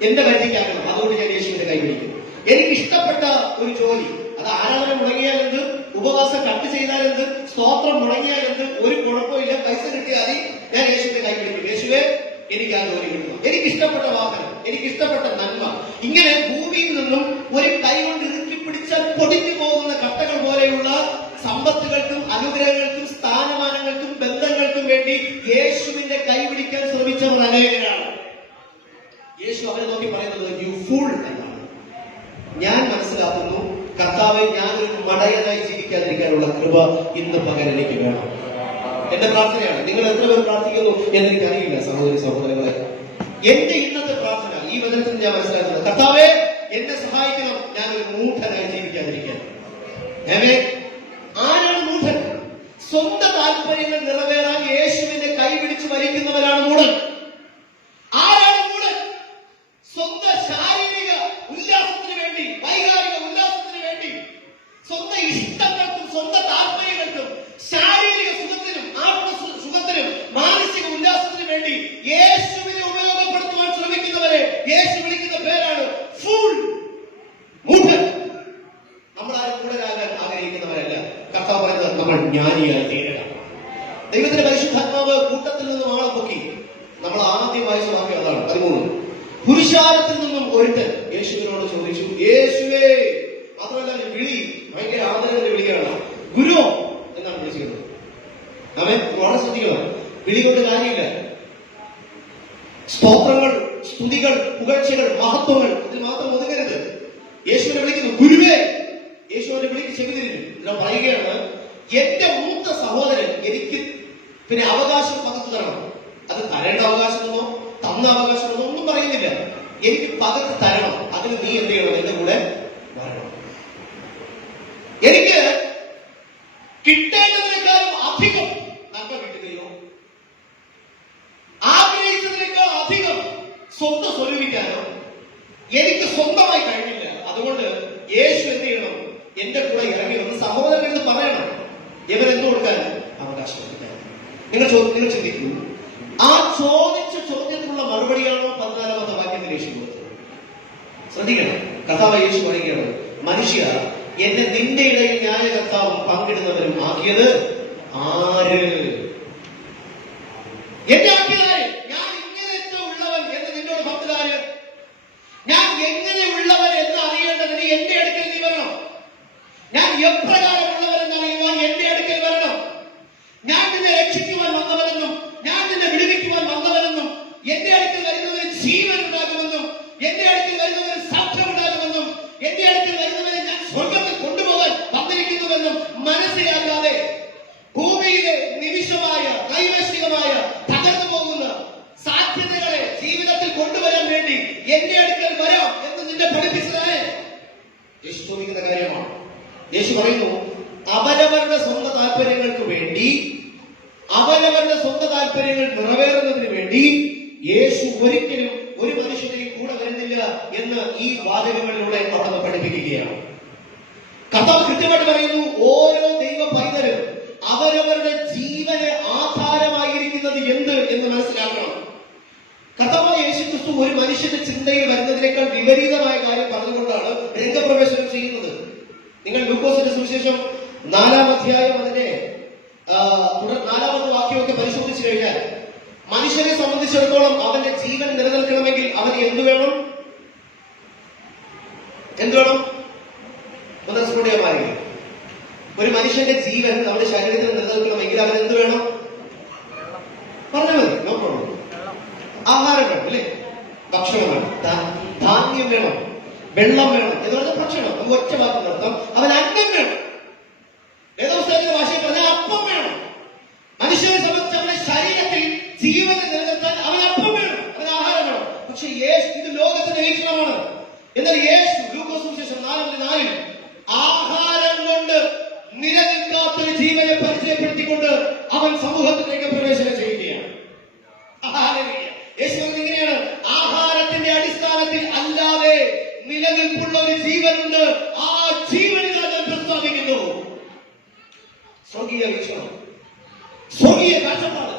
എന്റെ പരിധിക്കാക്കണം, അതുകൊണ്ട് ഞാൻ യേശുവിന്റെ കൈപിടിക്കും. എനിക്കിഷ്ടപ്പെട്ട ഒരു ജോലി, അത് ആരാധന മുടങ്ങിയാലെന്ത്, ഉപവാസം കട്ട് ചെയ്താലെന്ത്, സ്തോത്രം മുടങ്ങിയാലെന്ത്, ഒരു കുഴപ്പമില്ല, പൈസ കിട്ടിയാൽ ഞാൻ യേശുവിന്റെ കൈപിടിക്കും. യേശുവെ, എനിക്ക് ആ ജോലി കിട്ടണം. എനിക്കിഷ്ടപ്പെട്ട വാഹനം, എനിക്കിഷ്ടപ്പെട്ട നന്മ. ഇങ്ങനെ ഭൂമിയിൽ നിന്നും ഒരു കൈ കൊണ്ട് ഇറുക്കി പിടിച്ചാൽ പൊടിഞ്ഞു പോകുന്ന കട്ടകൾ പോലെയുള്ള സമ്പത്തുകൾക്കും അനുഗ്രഹങ്ങൾക്കും സ്ഥാനമാനങ്ങൾക്കും ബന്ധങ്ങൾക്കും വേണ്ടി യേശുവിന്റെ കൈ പിടിക്കാൻ ശ്രമിച്ചവർ അനേകരാണ്. യേശു അവരെ നോക്കി പറയുന്നത്, യു ഫൂൾ എന്നാണ്. ഞാൻ മനസ്സിലാക്കുന്നു, കർത്താവെ, ഞാനൊരു മടയനായി ജീവിക്കാതിരിക്കാനുള്ള കൃപ ഇന്ന് പകൽ എനിക്ക് വേണം. എന്റെ പ്രാർത്ഥനയാണ്. നിങ്ങൾ എത്ര പേർ പ്രാർത്ഥിക്കുന്നു എന്നെനിക്കറിയില്ല സഹോദരി സഹോദരങ്ങളെ. എന്റെ ഇന്നത്തെ പ്രാർത്ഥന ഈ വചനത്തിൽ ഞാൻ മനസ്സിലാക്കുന്നത്, കർത്താവെ എന്നെ സഹായിക്കണം, ഞാനൊരു മൂഢനായി ജീവിക്കാതിരിക്കാൻ. ആരാണ് മൂഢൻ? സ്വന്തം താല്പര്യങ്ങൾ നിറവേറാൻ യേശുവിനെ കൈപിടിച്ച് വലിക്കുന്നവരാണ് മൂഢൻ. ആരാണ് മൂഢൻ? സ്വന്തം ശാരീരിക ഉല്ലാസത്തിന് വേണ്ടി, വൈകാരിക ഉല്ലാസത്തിന് വേണ്ടി, സ്വന്തം ഇഷ്ടങ്ങൾക്കും സ്വന്തം താല്പര്യങ്ങൾക്കും ശാരീരിക സുഖത്തിനും ആത്മസുഖത്തിനും മാനസിക ഉല്ലാസത്തിനും വേണ്ടി യേശുവിനെ ഉപയോഗപ്പെടുത്തുവാൻ ശ്രമിക്കുന്നവരെ യേശു വിളിക്കുന്ന പേരാണ് ഫൂൾ, മൂഢൻ. നമ്മളാരും മൂഢരാകാൻ ആഗ്രഹിക്കുന്നവരല്ല. കർത്താവ് പറയുന്നത് നമ്മൾ ജ്ഞാനിയായി തീരുക. ദൈവത്തിന്റെ പരിശുദ്ധാത്മാവ് കൂട്ടത്തിൽ നിന്നും ആളെ പൊക്കി. നമ്മൾ ആദ്യം വായിച്ച വാക്യം അതാണ് 13. പുരുഷാരത്തിൽ നിന്നും ഒരുത്തൻ യേശുവിനോട് ചോദിച്ചു, യേശുവേ, മാത്രമല്ല വിളി ഭയങ്കര ആദരവിന്റെ വിളിയാണ്, ഗുരു എന്നാണ് വിളിച്ചിരുന്നത്. അവൻ വളരെ ശ്രദ്ധിക്കണം. വിളി കൊണ്ട് കാര്യമില്ല. സ്തോത്രങ്ങൾ, സ്തുതികൾ, പുകഴ്ചകൾ, മഹത്വങ്ങൾ ഇതിൽ മാത്രം ഒതുങ്ങരുത്. യേശുവിനെ വിളിക്കുന്നു ഗുരുവേ. യേശുവിന്റെ വിളിക്ക് ചെവി തിരിഞ്ഞു. ഞാൻ പറയുകയാണ്, എന്റെ മൂത്ത സഹോദരൻ എനിക്ക് പിന്നെ അവകാശം പകർത്തു തരണം. അത് തരേണ്ട അവകാശമെന്നോ തന്ന അവകാശമെന്നോ ഒന്നും പറയുന്നില്ല. എനിക്ക് പകർത്ത് തരണം. അതിന് നീ എന്ത് ചെയ്യണം? എന്റെ കൂടെ വരണം. എനിക്ക് കിട്ടേണ്ടതിനേക്കാളും അധികം നന്മ കിട്ടുകയോ ആഗ്രഹിച്ചതിനേക്കാൾ അധികം സ്വന്തം സ്വരൂപിക്കാനോ എനിക്ക് സ്വന്തമായി കഴിഞ്ഞില്ല. അതുകൊണ്ട് യേശു എന്ത് ചെയ്യണം? എന്റെ കൂടെ ഇറങ്ങി വന്ന് സഹോദരൻ എന്ന് പറയണം. ഇവരെന്ത് കൊടുക്കാൻ? അവകാശം കൊടുക്കാൻ. നിങ്ങൾ ചിന്തിക്കൂ, ആ ചോദിച്ച ചോദ്യത്തിനുള്ള മറുപടിയാണോ 14ാമത്തെ വാക്യത്തിൽ യേശു കൊടുത്തത്? ശ്രദ്ധിക്കണം. കർത്താവ് യേശു പറയുകയാണ്, മനുഷ്യ, എന്നെ നിന്റെ ഇടയിൽ ന്യായകർത്താവും പങ്കിടുന്നവരും ആക്കിയത് ആര്? എന്നെ ആക്കിയതാര്? ഞാൻ ഇങ്ങനെയൊക്കെ ഉള്ളവൻ എന്ന് നിന്നോട് ഭക്തരാര്? ഞാൻ എങ്ങനെയുള്ളവൻ എന്ന് അറിയേണ്ടതിന് എന്റെ അടുക്കൽ നീ വരണം. ഞാൻ എപ്രകാരമുള്ളവരെന്ന് അറിയുവാൻ എന്റെ അടുക്കൽ വരണം. ഞാൻ നിന്നെ രക്ഷിക്കുവാൻ വന്നവനെന്നും ഞാൻ നിന്നെ വിടുവിക്കുവാൻ വന്നവനെന്നും എന്റെ അടുക്കൽ വരുന്നവന് ജീവൻ ഉണ്ടാകുമെന്നും എന്റെ അടുക്കൽ വരുന്നവന് സൗഖ്യം ഉണ്ടാകുമെന്നും എന്റെ അടുക്കൽ വരുന്നവനെ ഞാൻ സ്വർഗത്തിൽ കൊണ്ടുപോകാൻ വന്നിരിക്കുന്നുവെന്നും മനസ്സിലാക്കാതെ ഭൂമിയിലെ നിമിഷമായ നൈവേശികമായ തകർന്നു പോകുന്ന സാധ്യതകളെ ജീവിതത്തിൽ കൊണ്ടുവരാൻ വേണ്ടി എന്റെ അടുക്കൽ വരാം എന്ന് നിന്നെ പഠിപ്പിച്ചതായ യേശു ചോദിക്കുന്ന കാര്യമാണ്. യേശു പറയുന്നു, അവരവരുടെ സ്വന്തം താല്പര്യങ്ങൾക്ക് വേണ്ടി, അവരവരുടെ സ്വന്തം താല്പര്യങ്ങൾ നിറവേറുന്നതിന് വേണ്ടി യേശു ഒരിക്കലും ഒരു മനുഷ്യനെയും കൂടെ വരുന്നില്ല എന്ന് ഈ വാചകങ്ങളിലൂടെ അവിടെ പഠിപ്പിക്കുകയാണ്. കർത്താവ് കൃത്യമായിട്ട് പറയുന്നു, ഓരോ ദൈവ പൈതലും അവരവരുടെ ജീവന് ആധാരമായിരിക്കുന്നത് എന്ത് എന്ന് മനസ്സിലാക്കണം. കർത്താവായ യേശുക്രിസ്തു ഒരു മനുഷ്യന്റെ ചിന്തയിൽ വരുന്നതിനേക്കാൾ വിപരീതമായ കാര്യം പറഞ്ഞുകൊണ്ടാണ് രംഗപ്രവേശനം ചെയ്യുന്നത്. നിങ്ങൾ ലൂക്കോസിന്റെ സുവിശേഷം 4-ാം അധ്യായം അതിന്റെ 4-ാമത്തെ വാക്യമൊക്കെ പരിശോധിച്ചു കഴിഞ്ഞാൽ, മനുഷ്യനെ സംബന്ധിച്ചിടത്തോളം അവന്റെ ജീവൻ നിലനിൽക്കണമെങ്കിൽ അവന് എന്ത് വേണം? ഒരു മനുഷ്യന്റെ ജീവൻ നമ്മുടെ ശരീരത്തിൽ നിലനിൽക്കണമെങ്കിൽ അവൻ എന്ത് വേണം? പറഞ്ഞാൽ മതി, നോ പ്രോബ്ലം. ആഹാരം വേണം, അല്ലേ? ഭക്ഷണം വേണം, ധാന്യം വേണം, വെള്ളം വേണം എന്ന് പറഞ്ഞാൽ ഭക്ഷണം. നമുക്ക് ഒറ്റ വാക്കിന്റെ അർത്ഥം അവൻ അന്നം വേണം. വേദപുസ്തകത്തിന്റെ ഭാഷയിൽ പറഞ്ഞാൽ അപ്പം വേണം. മനുഷ്യനെ സംബന്ധിച്ച് അവന്റെ ശരീരത്തിൽ ജീവനെ നിലനിർത്താൻ അവൻ അപ്പം വേണം, അവന് ആഹാരം വേണം. പക്ഷെ യേശു, ഇത് ലോകത്തിന്റെ വീക്ഷണമാണ്. എന്നാൽ യേശു ലൂക്കോസ് സുവിശേഷം 4:4 ആഹാരം കൊണ്ട് നിലനിൽക്കാത്തൊരു ജീവനെ പരിചയപ്പെടുത്തിക്കൊണ്ട് അവൻ സമൂഹത്തിലേക്ക് പ്രവേശനം ചെയ്യുകയാണ്. യേശു ഇങ്ങനെയാണ്, ആഹാരത്തിന്റെ അടിസ്ഥാനത്തിൽ അല്ലാതെ നിലനിൽപ്പുള്ള ഒരു ജീവനുണ്ട്, ആ ജീവനിൽ ഞാൻ പ്രസ്താവിക്കുന്നു. സ്വർഗീയ വീക്ഷണം, സ്വർഗീയ കാഴ്ചപ്പാട്,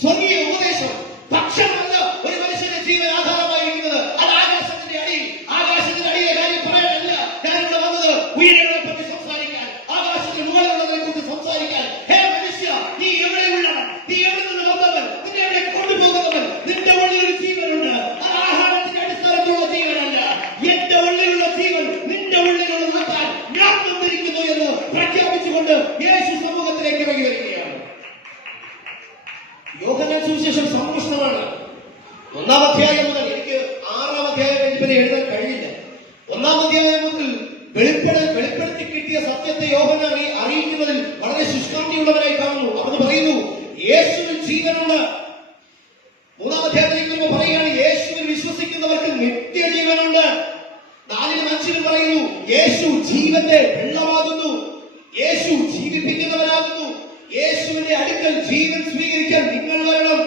സ്വർഗീയ ഉപദേശം. ഭക്ഷണമല്ല ഒരു മനുഷ്യന്റെ ജീവൻ ആധാരമായിരിക്കുന്നത്. അത് ആകാശത്തിന്റെ അടിയിൽ, ആകാശത്തിന്റെ അടിയിലെ കാര്യം പറയാനല്ല ഞാനിവിടെ വന്നത്. ഉയരങ്ങളെ പറ്റി സംസാരിക്കാൻ, ആകാശത്തിന് മുകളിലുള്ളതിനെ കുറിച്ച് സംസാരിക്കാൻ. ഹേ മനുഷ്യ, നീ എവിടെയുള്ളവൻ? നീ എവിടെ നിന്ന് വന്നവൻ? നിന്നെ എവിടെ കൊണ്ടുപോകുന്നവൻ? നിന്റെ ഉള്ളിൽ ഒരു ജീവനുണ്ട്. അത് ആഹാരത്തിന്റെ അടിസ്ഥാനത്തിലുള്ള ജീവനല്ല. എന്റെ ഉള്ളിലുള്ള ജീവൻ നിന്റെ ഉള്ളിലുള്ള നോക്കാൻ ഞാൻ വന്നിരിക്കുന്നു എന്ന് പ്രഖ്യാപിച്ചുകൊണ്ട് യേശു സമൂഹത്തിലേക്ക് ഇറങ്ങി വരികയാണ്. യോഹന്നാൻ സുവിശേഷം സമ്പുഷ്ടമാണ്. 1-ാം അധ്യായം മുതൽ എനിക്ക് 6-ാം അധ്യായം പിന്നെ എഴുതാൻ കഴിയില്ല. 3-ാം അധ്യായത്തിൽ പറയുകയാണ് യേശുവിൽ വിശ്വസിക്കുന്നവർക്ക് നിത്യജീവനുണ്ട്. 4-5 പറയുന്നു യേശു ജീവന്റെ വെള്ളമാകുന്നു, യേശു ജീവിപ്പിക്കുന്നവനാകുന്നു, യേശുവിന്റെ അടുക്കൽ ജീവൻ സ്വീകരിക്കാൻ നിങ്ങൾ വരണം.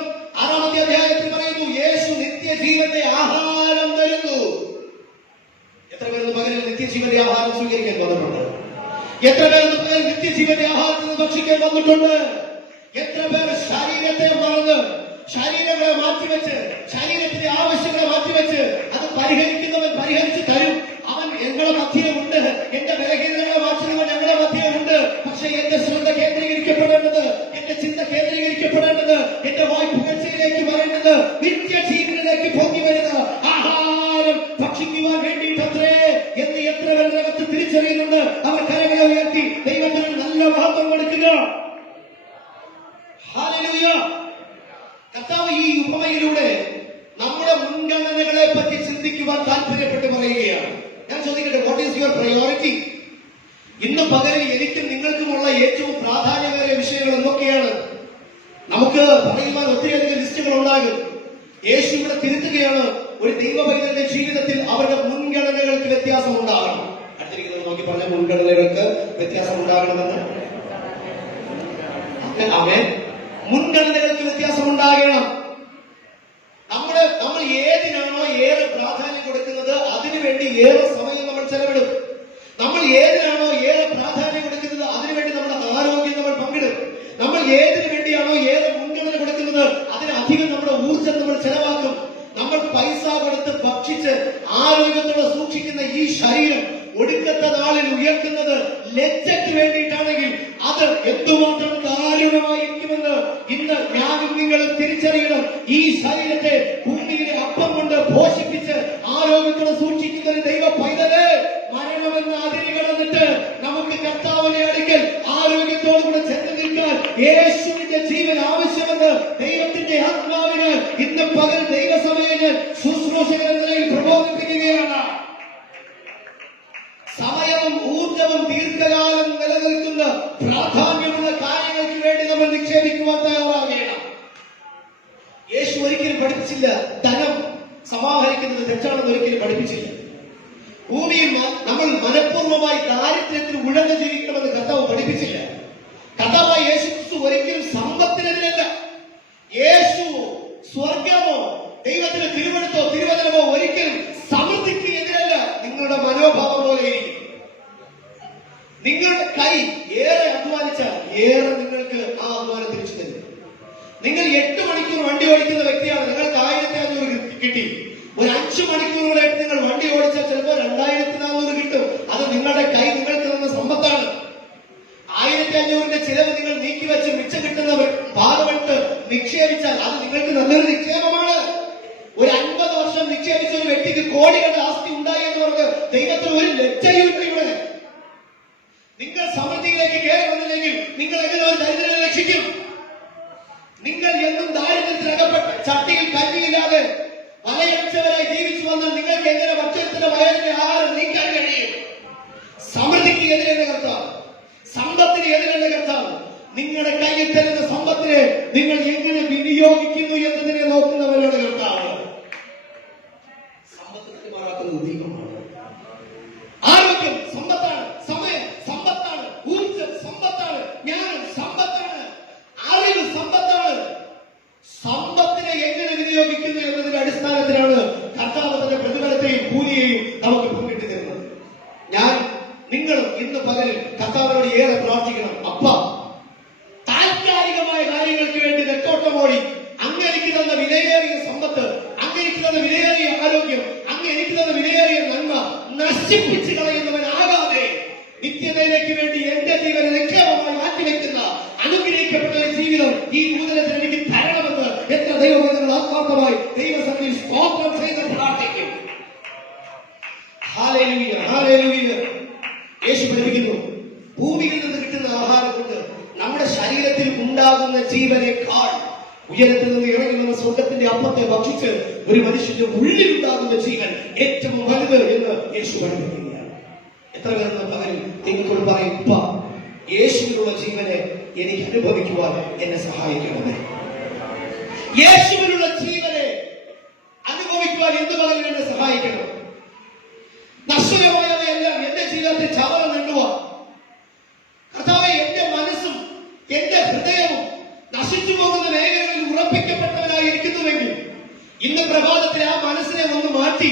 6-ാമത്തെ അധ്യായത്തിൽ പറയുന്നു യേശു നിത്യജീവന്റെ ആഹാരം തരുന്നു. എത്ര പേര് പകരം നിത്യജീവന്റെ ആഹാരം സ്വീകരിക്കാൻ വന്നിട്ടുണ്ട്? എത്ര പേർ പകരം നിത്യജീവന്റെ ആഹാരത്തിൽ ഭക്ഷിക്കാൻ വന്നിട്ടുണ്ട്? എത്ര പേർ ശരീരത്തെ മറന്ന്, ശരീരങ്ങളെ മാറ്റിവെച്ച്, ശരീരത്തിന്റെ ആവശ്യങ്ങളെ മാറ്റിവെച്ച് അത് പരിഹരിക്കുന്നവൻ പരിഹരിച്ച് തരും. അവൻ ഞങ്ങളുടെ മധ്യമുണ്ട്, എന്റെ ബലഹീനതകളെ മാറ്റുന്നവൻ ഞങ്ങളുടെ മധ്യമുണ്ട്. പക്ഷെ എന്റെ ശ്രദ്ധ കേന്ദ്രീകരിക്കപ്പെടേണ്ടത്, എന്റെ ചിന്ത കേന്ദ്രീകരിക്കപ്പെടേണ്ടത്, എന്റെ വായ് പുകഴ്ചയിലേക്ക് വരേണ്ടത്, നിത്യജീവനിലേക്ക് പൊങ്ങി വരുന്ന ആഹാരം ഭക്ഷിക്കുവാൻ വേണ്ടിയിട്ടത്രേ എന്ന് എത്ര പേരകത്ത് തിരിച്ചറിയുന്നുണ്ട്. അവർ കരങ്ങളെ ഉയർത്തി ദൈവത്തിന് നല്ല മഹത്വം കൊടുക്കുക. ഹല്ലേലൂയ. കർത്താവ് ഈ ഉപമയിലൂടെ നമ്മുടെ മുൻഗണനകളെ പറ്റി ചിന്തിക്കുവാൻ താല്പര്യപ്പെട്ട് പറയുകയാണ്. ഞാൻ ചോദിക്കട്ടെ, വാട്ട് ഈസ് യുവർ പ്രയോറിറ്റി? ഇന്ന് പകരം എനിക്കും നിങ്ങൾക്കുമുള്ള ഏറ്റവും പ്രാധാന്യമേറിയ വിഷയങ്ങൾ എന്തൊക്കെയാണ്? നമുക്ക് പറയുവാൻ ഒത്തിരിയധികം ലിസ്റ്റുകൾ ഉണ്ടാകും. യേശു ഇവിടെ തിരുത്തുകയാണ്, ഒരു ദൈവഭക്തന്റെ ജീവിതത്തിൽ അവരുടെ മുൻഗണനകൾക്ക് വ്യത്യാസം ഉണ്ടാകണം. അടുത്തിരിക്കുന്നത് നോക്കി പറഞ്ഞ മുൻഗണനകൾക്ക് വ്യത്യാസം ഉണ്ടാകണമെന്ന്. അവൻ മുൻഗണനകൾക്ക് വ്യത്യാസം ഉണ്ടാകണം. നമ്മൾ ഏതിനാണോ ഏറെ പ്രാധാന്യം കൊടുക്കുന്നത് അതിനുവേണ്ടി ഏറെ സമയം നമ്മൾ ചെലവിടും. നമ്മൾ ഏതിനാണോ ഏറെ പ്രാധാന്യം കൊടുക്കുന്നത് അതിനുവേണ്ടി നമ്മുടെ ആരോഗ്യം നമ്മൾ പങ്കിടും. നമ്മൾ ഏതിനു വേണ്ടിയാണോ ഏറെ മുൻഗണന കൊടുക്കുന്നത് അതിനധികം നമ്മുടെ ഊർജ്ജം നമ്മൾ ചെലവാക്കും. നമ്മൾ പൈസ കൊടുത്ത് ഭക്ഷിച്ച് ആരോഗ്യത്തോടെ സൂക്ഷിക്കുന്ന ഈ ശരീരം ഒടുക്കത്തെ നാളിൽ ഉയർത്തുന്നത് ലജ്ജയ്ക്ക് വേണ്ടിയിട്ടാണെങ്കിൽ അത് എന്തുമാത്രം ദാരുണമായിരിക്കുമെന്ന് ഇന്ന് ഞാനും നിങ്ങളും തിരിച്ചറിയണം. ഈ ശരീരത്തെ ഭൂമിയിലെ അപ്പം കൊണ്ട് പോഷിപ്പിച്ച് ആരോഗ്യത്തോടെ സൂക്ഷിക്കുന്ന ഒരു ദൈവ പൈതല് മരണമെന്ന അതിരി കടന്നിട്ട് നമുക്ക് കർത്താവിനെ അടുക്കൽ ആരോഗ്യത്തോടുകൂടെ ചെന്ന് നിൽക്കാൻ യേശുവിന്റെ ജീവൻ ആവശ്യമെന്ന് ദൈവത്തിന്റെ ആത്മാവിന് ഇന്ന് പകൽ ദൈവസഭയിൽ ശുശ്രൂഷകർ എന്ന നിലയിൽ പ്രബോധിപ്പിക്കുകയാണ്. സമയവും ഊർജവും ദീർഘകാലം നിലനിൽക്കുന്ന പ്രാധാന്യമുള്ള കാര്യങ്ങൾക്ക് വേണ്ടി നമ്മൾ നിക്ഷേപിക്കുവാൻ തയ്യാറാകണം. യേശു ഒരിക്കലും പഠിപ്പിച്ചില്ല ധനം സമാഹരിക്കുന്നത് തെറ്റാണെന്ന് ഒരിക്കലും പഠിപ്പിച്ചില്ല. ഭൂമിയിൽ നമ്മൾ മനഃപൂർവ്വമായി ദാരിദ്ര്യത്തിൽ ഉഴന്നു ജീവിക്കണമെന്ന് കർത്താവ് പഠിപ്പിച്ചില്ല. കർത്താവായ യേശു ക്രിസ്തു ഒരിക്കലും സമ്പത്തിനെതിരല്ല. യേശു സ്വർഗമോ ദൈവത്തിന്റെ തിരുവചനമോ ഒരിക്കലും സമൃദ്ധിക്ക് എതിരല്ല. നിങ്ങളുടെ മനോഭാവം പോലെ ഇരിക്കും. നിങ്ങളുടെ കൈ ഏറെ അധ്വാനിച്ചാൽ ഏറെ നിങ്ങൾക്ക് ആ അധ്വാനം തിരിച്ചു തരും. നിങ്ങൾ 8 മണിക്കൂർ വണ്ടി ഓടിക്കുന്ന വ്യക്തിയാണ്, നിങ്ങൾക്ക് 1500 കിട്ടി. ഒരു 5 മണിക്കൂറുകൂടെ നിങ്ങൾ വണ്ടി ഓടിച്ചാൽ ചിലപ്പോൾ 2400 കിട്ടും. അത് നിങ്ങളുടെ കൈ നിങ്ങൾക്ക് തന്ന സമ്പത്താണ്. 1500ന്റെ ചിലവ് നിങ്ങൾ നീക്കിവെച്ച് മിച്ചം കിട്ടുന്നവർ ഭാഗമെടുത്ത് നിക്ഷേപിച്ചാൽ അത് നിങ്ങൾക്ക് നല്ലൊരു നിക്ഷേപമാണ്. ഒരു 50 വർഷം നിക്ഷേപിച്ച ഒരു വ്യക്തിക്ക് കോടികളുടെ ആസ്തി ഉണ്ടായി എന്ന് പറഞ്ഞ് ദൈവത്തിന് ഒരു ലജ്ജയുണ്ട് ഇവിടെ. നിങ്ങൾ സമൃദ്ധിയിലേക്ക് കയറി വന്നില്ലെങ്കിൽ നിങ്ങൾ എങ്ങനെ ഒരു ദരിദ്രനെ രക്ഷിക്കും? നിങ്ങൾ എന്നും ദാരിദ്ര്യത്തിൽ അകപ്പെട്ട് ചട്ടിയിൽ കഞ്ഞിയില്ലാതെ വലയച്ചവരായി ജീവിച്ചു വന്നാൽ നിങ്ങൾക്ക് എങ്ങനെ ഭക്ഷണത്തിന്റെ വയറിന്റെ ആഹാരം നീക്കാൻ കഴിയും? സമൃദ്ധിക്ക് എതിരെന്ന കർത്താവ്, സമ്പത്തിന് എതിരെന്ന കർത്താവ്, നിങ്ങളുടെ കയ്യിൽ തരുന്ന സമ്പത്തിനെ നിങ്ങൾ എങ്ങനെ വിനിയോഗിക്കുന്നു എന്നതിനെ നോക്കുന്നവരാണ് കർത്താവ്. സമ്പത്തിന് മാറാക്കുന്ന ദൈവമാണ്. ആരോഗ്യം സമ്പത്താണ്, സമയം സമ്പത്താണ്, ഊർജ്ജം സമ്പത്താണ്, ജ്ഞാനം സമ്പത്താണ്, അറിവ് സമ്പത്താണ്. സമ്പത്തിനെ എങ്ങനെ വിനിയോഗിക്കുന്നു എന്നതിന്റെ അടിസ്ഥാനത്തിലാണ് കർത്താവ് തന്റെ പ്രതിഫലത്തെയും കൂലിയെയും നമുക്ക് പങ്കിട്ട് തരുന്നത്. ഞാൻ നിങ്ങളും ഇന്ന് പകലിൽ കർത്താവിനോട് ഏറെ പ്രാർത്ഥിക്കണം. അപ്പ താൽക്കാലികമായ കാര്യങ്ങൾക്ക് വേണ്ടി നെട്ടോട്ടമോടി അങ്ങ് എനിക്ക് തന്ന വിലയേറിയ സമ്പത്ത്, അങ്ങ് എനിക്ക് തന്ന വിലയേറിയ ആരോഗ്യം, അങ്ങ് എനിക്ക് തന്ന വിലയേറിയ നന്മ നശിപ്പിച്ചു കളയുന്നവനാകാതെ നിത്യതയിലേക്ക് വേണ്ടി എന്റെ ജീവനെ നിക്ഷേപമായി മാറ്റിവെക്കുന്ന അനുഗ്രഹിക്കപ്പെട്ട ഒരു ജീവിതം ഈ ഭൂതലത്തിൽ എനിക്ക് തരണമെന്ന് എത്ര ദൈവങ്ങൾ ആത്മാർത്ഥമായി ദൈവസന്നിധിയിൽ സ്തോത്രം ചെയ്ത് പ്രാർത്ഥിക്കും. Hallelujah, hallelujah. യേശു പഠിപ്പിക്കുന്നു, ഭൂമിയിൽ നിന്ന് കിട്ടുന്ന ആഹാരം കൊണ്ട് നമ്മുടെ ശരീരത്തിൽ ഉണ്ടാകുന്ന ജീവനേക്കാൾ ഉയരത്തിൽ നിന്ന് ഇറങ്ങി വന്ന സ്വർഗത്തിന്റെ അപ്പത്തെ ഭക്ഷിച്ച് ഒരു മനുഷ്യന്റെ ഉള്ളിലുണ്ടാകുന്ന ജീവൻ ഏറ്റവും വലുത് എന്ന് യേശു പഠിപ്പിക്കുകയാണ്. എത്ര പേർ പകരം നിങ്ങളോട് പറയും, ഉപ്പ യേശുവിനുള്ള ജീവനെ എനിക്ക് അനുഭവിക്കുവാൻ എന്നെ സഹായിക്കണമേ. യേശുവിനുള്ള ജീവൻ ഇന്ന് പ്രഭാതത്തിൽ ആ മനസ്സിനെ ഒന്ന് മാറ്റി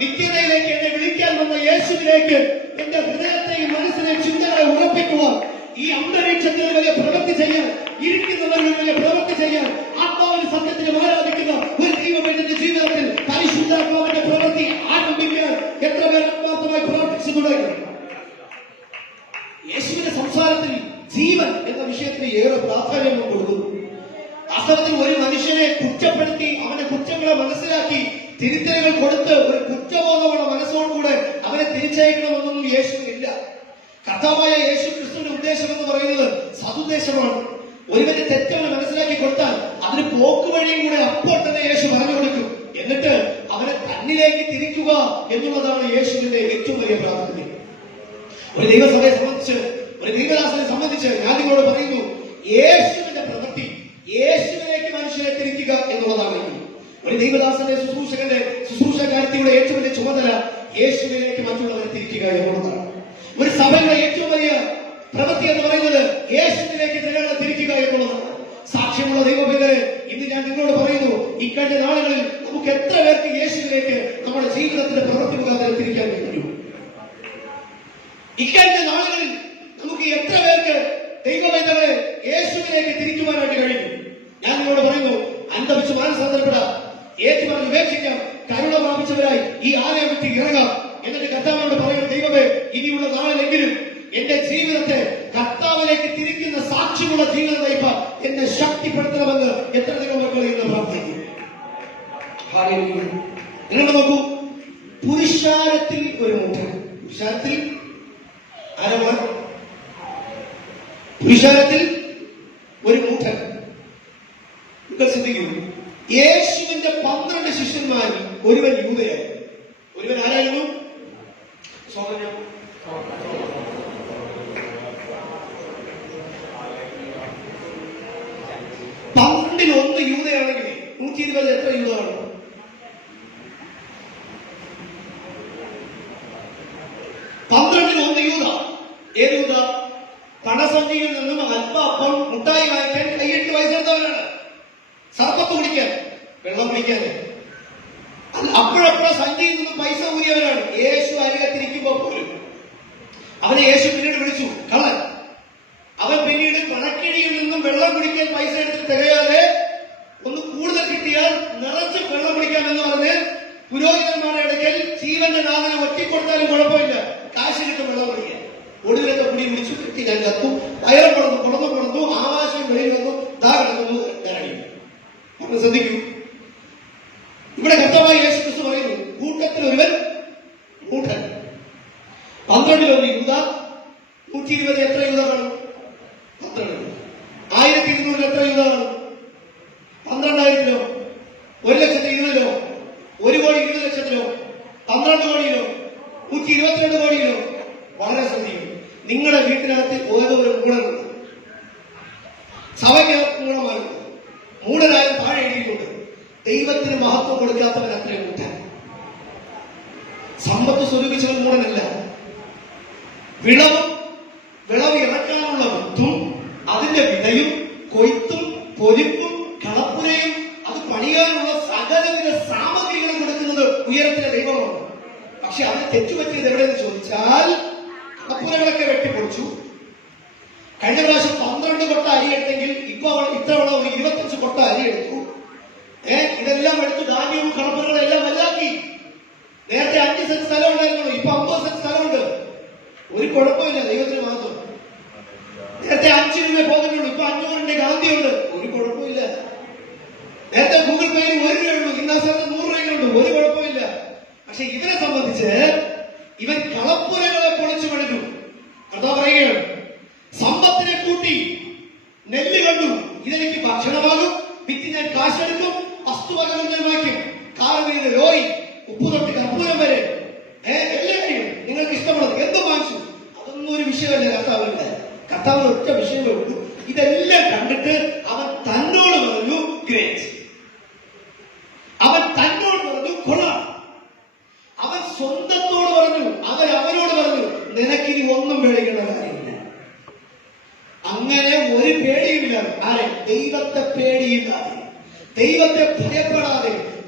നിത്യതയിലേക്ക് എന്നെ വിളിക്കാൻ വന്ന യേശുവിലേക്ക് എന്റെ ഹൃദയത്തെയും മനസ്സിനെ ചിന്തകളെ ഉറപ്പിക്കുവാൻ, ഈ അന്തരീക്ഷത്തിൽ വലിയ പ്രവൃത്തി ചെയ്യാൻ, ഇരിക്കുന്നവരിൽ വലിയ പ്രവൃത്തി ചെയ്യാൻ, ആത്മാവിൽ സത്യത്തിലും ആരാധിക്കുന്ന ഒരു ദൈവം എന്റെ ജീവിതത്തിൽ പരിശുദ്ധാത്മാവിന്റെ പ്രവൃത്തി ആരംഭിക്കാൻ എത്ര പേർ ആത്മാർത്ഥമായി പ്രവർത്തിച്ചു തുടങ്ങി. യേശുവിന്റെ സംസാരത്തിൽ ജീവൻ എന്ന വിഷയത്തിന് ഏറെ പ്രാധാന്യം കൊടുക്കുന്നു. വാസ്തവത്തിൽ ഒരു മനുഷ്യനെ കുറ്റപ്പെടുത്തി അവന്റെ കുറ്റങ്ങളെ മനസ്സിലാക്കി തിരുത്തലുകൾ കൊടുത്ത് ഒരു കുറ്റബോധമുള്ള മനസ്സോടുകൂടെ അവനെ തിരിച്ചയക്കണമെന്നൊന്നും യേശുവിനില്ല. കർത്താവായ യേശു ക്രിസ്തുവിന്റെ ഉദ്ദേശം എന്ന് പറയുന്നത് സതുദ്ദേശമാണ്. ഒരുവന്റെ തെറ്റവനെ മനസ്സിലാക്കി കൊടുത്താൽ അതിന് പോക്കുവഴിയും കൂടെ അപ്പോൾ തന്നെ യേശു പറഞ്ഞു കൊടുക്കും. എന്നിട്ട് അവനെ തന്നിലേക്ക് തിരിക്കുക എന്നുള്ളതാണ് യേശുവിന്റെ ഏറ്റവും വലിയ പ്രാധാന്യം. ഒരു ദൈവസഭയെ സംബന്ധിച്ച്, ഒരു ദൈവദാസനെ സംബന്ധിച്ച് ഞാൻ നിങ്ങളോട് പറയുന്നു, യേശുവിന്റെ പ്രവൃത്തി യേശുവിലേക്ക് മനുഷ്യരെ തിരിക്കുക എന്നുള്ളതാണ്. ഒരു ദൈവദാസന്റെ ശുശ്രൂഷകാര്യത്തിയുടെ ഏറ്റവും വലിയ ചുമതല യേശുവിലേക്ക് മറ്റുള്ളവരെ തിരിക്കുക എന്നുള്ളതാണ്. ഒരു സഭയുടെ ഏറ്റവും വലിയ പ്രവൃത്തി എന്ന് പറയുന്നത് യേശുവിലേക്ക് ജനങ്ങളെ തിരിക്കുക എന്നുള്ളതാണ്. സാക്ഷ്യമുള്ള ദൈവവേദനെ ഇന്ന് ഞാൻ നിങ്ങളോട് പറയുന്നു, ഇക്കഴിഞ്ഞ നാളുകളിൽ നമുക്ക് എത്ര പേർക്ക് യേശുവിലേക്ക് നമ്മുടെ ജീവിതത്തിന്റെ പ്രവൃത്തി മുഖാന്തരം തിരിക്കാൻ കഴിയും? ഇക്കഴിഞ്ഞ നാളുകളിൽ നമുക്ക് എത്ര പേർക്ക് ദൈവവേദനെ യേശുവിലേക്ക് തിരിക്കുവാനായിട്ട് കഴിയും? ഞാൻ നിങ്ങളോട് പറയുന്നു, അന്ധവിശ്വാസപ്പെടാം, ഏറ്റുപറഞ്ഞ് ഉപേക്ഷിക്കാം, കരുണ പ്രാപിച്ചവരായി ഈ ആലയം വിട്ട് ഇറങ്ങാം. എന്നിട്ട് കർത്താവിനോട് പറയുന്ന, ദൈവമേ, ഇനിയുള്ള നാളിലെങ്കിലും എന്റെ ജീവിതത്തെ കർത്താവിലേക്ക് തിരിക്കുന്ന സാക്ഷ്യമുള്ള ജീവിതം നയിപ്പാൻ എന്നെ ശക്തിപ്പെടുത്തണമെന്ന് എത്ര ദൈവമക്കൾ ഇന്ന് പ്രാർത്ഥിക്കും. നിങ്ങൾ നോക്കൂ, പുരുഷാരത്തിൽ ഒരു മുട്ടൻ, പുരുഷാരത്തിൽ ആരമാണ്? പുരുഷാരത്തിൽ ഒരു മൂഢൻ. നിങ്ങൾ ശ്രദ്ധിക്കൂ, യേശുവിന്റെ 12 ശിഷ്യന്മാരിൽ ഒരുവൻ യൂദയായിരുന്നു. ഒരുവൻ ആരായിരുന്നു? 12 1 യൂദയാണെങ്കിൽ 120 എത്ര യൂദാണ്? 12 1 യൂദ. ഏത് യൂദ? പണസഞ്ചിയിൽ നിന്നും അല്പം മുട്ടായി വാങ്ങിക്കാൻ കൈയിട്ട് പൈസ എടുത്തവരാണ്. സർപ്പത്ത് കുടിക്കാൻ, വെള്ളം കുടിക്കാൻ, അപ്പോഴപ്പോഴും സഞ്ചിയിൽ നിന്നും പൈസ ഊരിയവരാണ്. യേശു അരികത്തിരിക്കുമ്പോൾ പോലും അവനെ യേശു പിന്നീട് വിളിച്ചു കള്ളൻ. അവൻ പിന്നീട് പണക്കിഴിയിൽ നിന്നും വെള്ളം കുടിക്കാൻ പൈസ എടുത്ത് തികയാതെ ഒന്ന് കൂടുതൽ കിട്ടിയാൽ നിറച്ച് വെള്ളം കുടിക്കാമെന്ന് പറഞ്ഞ് പുരോഹിതന്മാരുടെ അടുക്കൽ ജീവന്റെ നാഥനെ ഒറ്റിക്കൊടുത്താലും കുഴപ്പമില്ല, കാശ് കിട്ടും വെള്ളം കുടിക്കാൻ. ഒടുവിലൊക്കെ കുടി പിടിച്ചു, കിട്ടി, ഞാൻ കത്തു, വയറും കൊടുന്നു, ആവാശം വെളിയിൽ വന്നു, ദാ കിടക്കുന്നു, ഇറങ്ങി. നമ്മൾ ശ്രദ്ധിക്കൂ, ഇവിടെ കർത്താവായ യേശു ക്രിസ്തു പറയുന്നു, കൂട്ടത്തിൽ ഒരുവൻ മൂഢൻ. 12 1 യൂദ. 120 എത്ര യൂദ കാണും? 12. 1200 എത്ര യൂദ കാണും? 12,000-ലോ? 1,20,000-ലോ? 1,20,00,000-ലോ? 12 കോടിയിലോ? 122 കോടിയിലോ? വളരെ ശ്രദ്ധിക്കും. നിങ്ങളുടെ വീട്ടിനകത്ത് ഓരോ ഒരു മൂടനുണ്ട്, സഭയ്ക്കകത്ത് മൂടമാകുന്നു. മൂടനായ താഴെ എഴുതിയിട്ടുണ്ട്, ദൈവത്തിന് മഹത്വം കൊടുക്കാത്തവൻ അത്രയും കൂട്ടാൻ. സമ്പത്ത് സ്വരൂപിച്ചവൻ മൂടനല്ല. വിളവ് ഇറക്കാനുള്ള വിത്തും അതിന്റെ വിതയും കൊയ്ത്തും പൊലിപ്പും കളപ്പുരയും അത് പണിയാനുള്ള സകലവിധ സാമഗ്രികളും കൊടുക്കുന്നത് ഉയരത്തിലെ ദൈവമാണ്. പക്ഷെ അത് തെറ്റുപറ്റിയത് എവിടെയെന്ന് ചോദിച്ചാൽ, കളപ്പുരകളൊക്കെ വെട്ടിപ്പൊളിച്ചു. കഴിഞ്ഞ പ്രാവശ്യം 12 കൊട്ട അരി എടുത്തെങ്കിൽ ഇത്തവണ ഒരു 25 കൊട്ട അരി എടുത്തു. ഇതെല്ലാം എടുത്ത് ധാന്യവും കളപ്പുരകളും എല്ലാം വലുതാക്കി. നേരത്തെ 5 സെന്റ് സ്ഥലം ഉണ്ടായിരുന്നു, ഇപ്പൊ 50 സെന്റ് സ്ഥലമുണ്ട്. ഒരു കുഴപ്പമില്ല, ദൈവത്തിന് മാത്രം. നേരത്തെ 5 രൂപ പോകുന്നുള്ളൂ, ഇപ്പൊ 500 ഗാന്ധിയുണ്ട്, ഒരു കുഴപ്പമില്ല. നേരത്തെ ഗൂഗിൾ പേയിൽ 1 രൂപയുള്ളൂ, ഇന്ന് ആ സ്ഥലത്ത് 100 രൂപയുണ്ട്, ഒരു കുഴപ്പമില്ല. പക്ഷെ ഇവരെ സംബന്ധിച്ച് ഇവൻ കളപ്പുരകളെ പൊളിച്ചു പണിതു. അതാ പറയുകയാണ്, സമ്പത്തിനെ കൂട്ടി, നെല്ല് കണ്ടു, ഇതെനിക്ക് ഭക്ഷണമാകും, വിറ്റ് ഞാൻ കാശെടുക്കും, വസ്തുവകകൾ ഞാൻ വാങ്ങിക്കും, കാറുകളിലെ ലോറി, ഉപ്പ് തൊട്ട് കർപ്പൂരം വരെ എല്ലാ കാര്യവും നിങ്ങൾക്ക് ഇഷ്ടമുള്ളത് എന്തും വാങ്ങിച്ചു. അതൊന്നും ഒരു വിഷയമല്ല കർത്താവിന്റെ. കർത്താവിന് ഒറ്റ വിഷയമേ ഉള്ളൂ. ഇതെല്ലാം കണ്ടിട്ട് അവൻ തന്നോട് പറഞ്ഞു, ഗ്രേറ്റ്.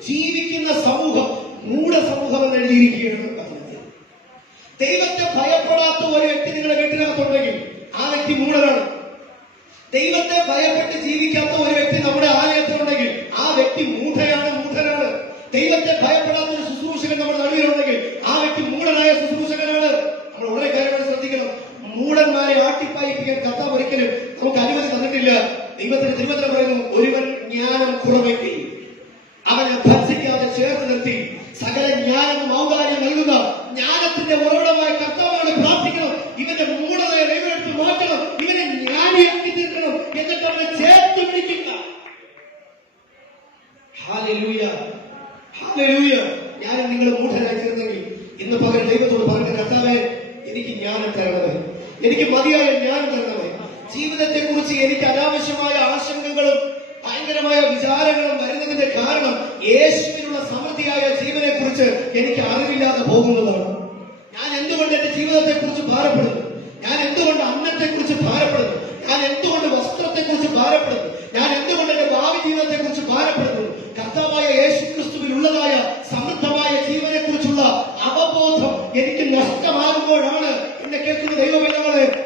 ജീവിക്കുന്ന സമൂഹം മൂഢസമൂഹം എന്ന് എഴുതിയിരിക്കുകയാണ്. ദൈവത്തെ ഭയപ്പെടാത്ത ഒരു വ്യക്തി നിങ്ങളുടെ വീട്ടിനകത്തുണ്ടെങ്കിൽ ആ വ്യക്തി മൂഢനാണ്. ദൈവത്തെ ഭയപ്പെട്ട് ജീവിക്കാത്ത ഒരു വ്യക്തി നമ്മുടെ ആലയത്തിലുണ്ടെങ്കിൽ ആ വ്യക്തി മൂഢനാണ്. ദൈവത്തെ ഭയപ്പെടാത്ത ഒരു ശുശ്രൂഷകൻ നമ്മുടെ നടുവിലുണ്ടെങ്കിൽ ആ വ്യക്തി മൂഢനായ ശുശ്രൂഷകനാണ്. നമ്മൾ വളരെ കാര്യങ്ങൾ ശ്രദ്ധിക്കണം. മൂഢന്മാരെ ആട്ടിപ്പായിപ്പിക്കാൻ കർത്താവ് ഒരിക്കലും നമുക്ക് അനുമതി തന്നിട്ടില്ല. ദൈവത്തിന് തിരുവചനം പറയുന്നു, ഒരുവൻ ജ്ഞാനം കുറവെങ്കിൽ അവനെ ഭർജിക്കാതെ ചേർത്ത് നിർത്തി സകല ജ്ഞാനവും ഔദാര്യം നൽകുന്ന ജ്ഞാനത്തിന്റെ ഉറവിടമായ കർത്താവാണ് പ്രാർത്ഥിക്കണം. ഇവന്റെ മൂഢതയെ ദൈവമെടുത്ത് മാറ്റണം, ഇവനെ ജ്ഞാനിയാക്കി തീർക്കണം, എന്നിട്ട് അവനെ ചേർത്ത് പിടിക്കുക. Hallelujah, hallelujah. ഞാനും നിങ്ങൾ മൂഢരായി തീർന്നെങ്കിൽ ഇന്ന് പകൽ ദൈവത്തോട് പറഞ്ഞ കർത്താവേ, എനിക്ക് ജ്ഞാനം തരണമേ, എനിക്ക് മതിയായ ജ്ഞാനം തരണമേ. ജീവിതത്തെ കുറിച്ച് എനിക്ക് അനാവശ്യമായ ആശങ്കകളും ഭയങ്കരമായ വിചാരങ്ങളും വരുന്നതിന്റെ കാരണം യേശുവിനുള്ള സമൃദ്ധിയായ ജീവനെ കുറിച്ച് എനിക്ക് അറിവില്ലാതെ പോകുന്നതാണ്. ഞാൻ എന്തുകൊണ്ട് എന്റെ ജീവിതത്തെ കുറിച്ച് ഭാരപ്പെടുന്നു? ഞാൻ എന്തുകൊണ്ട് അന്നത്തെ കുറിച്ച് ഭാരപ്പെടുന്നു? ഞാൻ എന്തുകൊണ്ട് വസ്ത്രത്തെ കുറിച്ച് ഭാരപ്പെടുന്നു? ഞാൻ എന്തുകൊണ്ട് എന്റെ ഭാവി ജീവിതത്തെ കുറിച്ച് ഭാരപ്പെടുന്നു? കർത്താവായ യേശു ക്രിസ്തുവിൽ ഉള്ളതായ സമൃദ്ധമായ ജീവനെ കുറിച്ചുള്ള അവബോധം എനിക്ക് നഷ്ടമാകുമ്പോഴാണ് എന്നെ കേൾക്കുന്ന ദൈവമേ,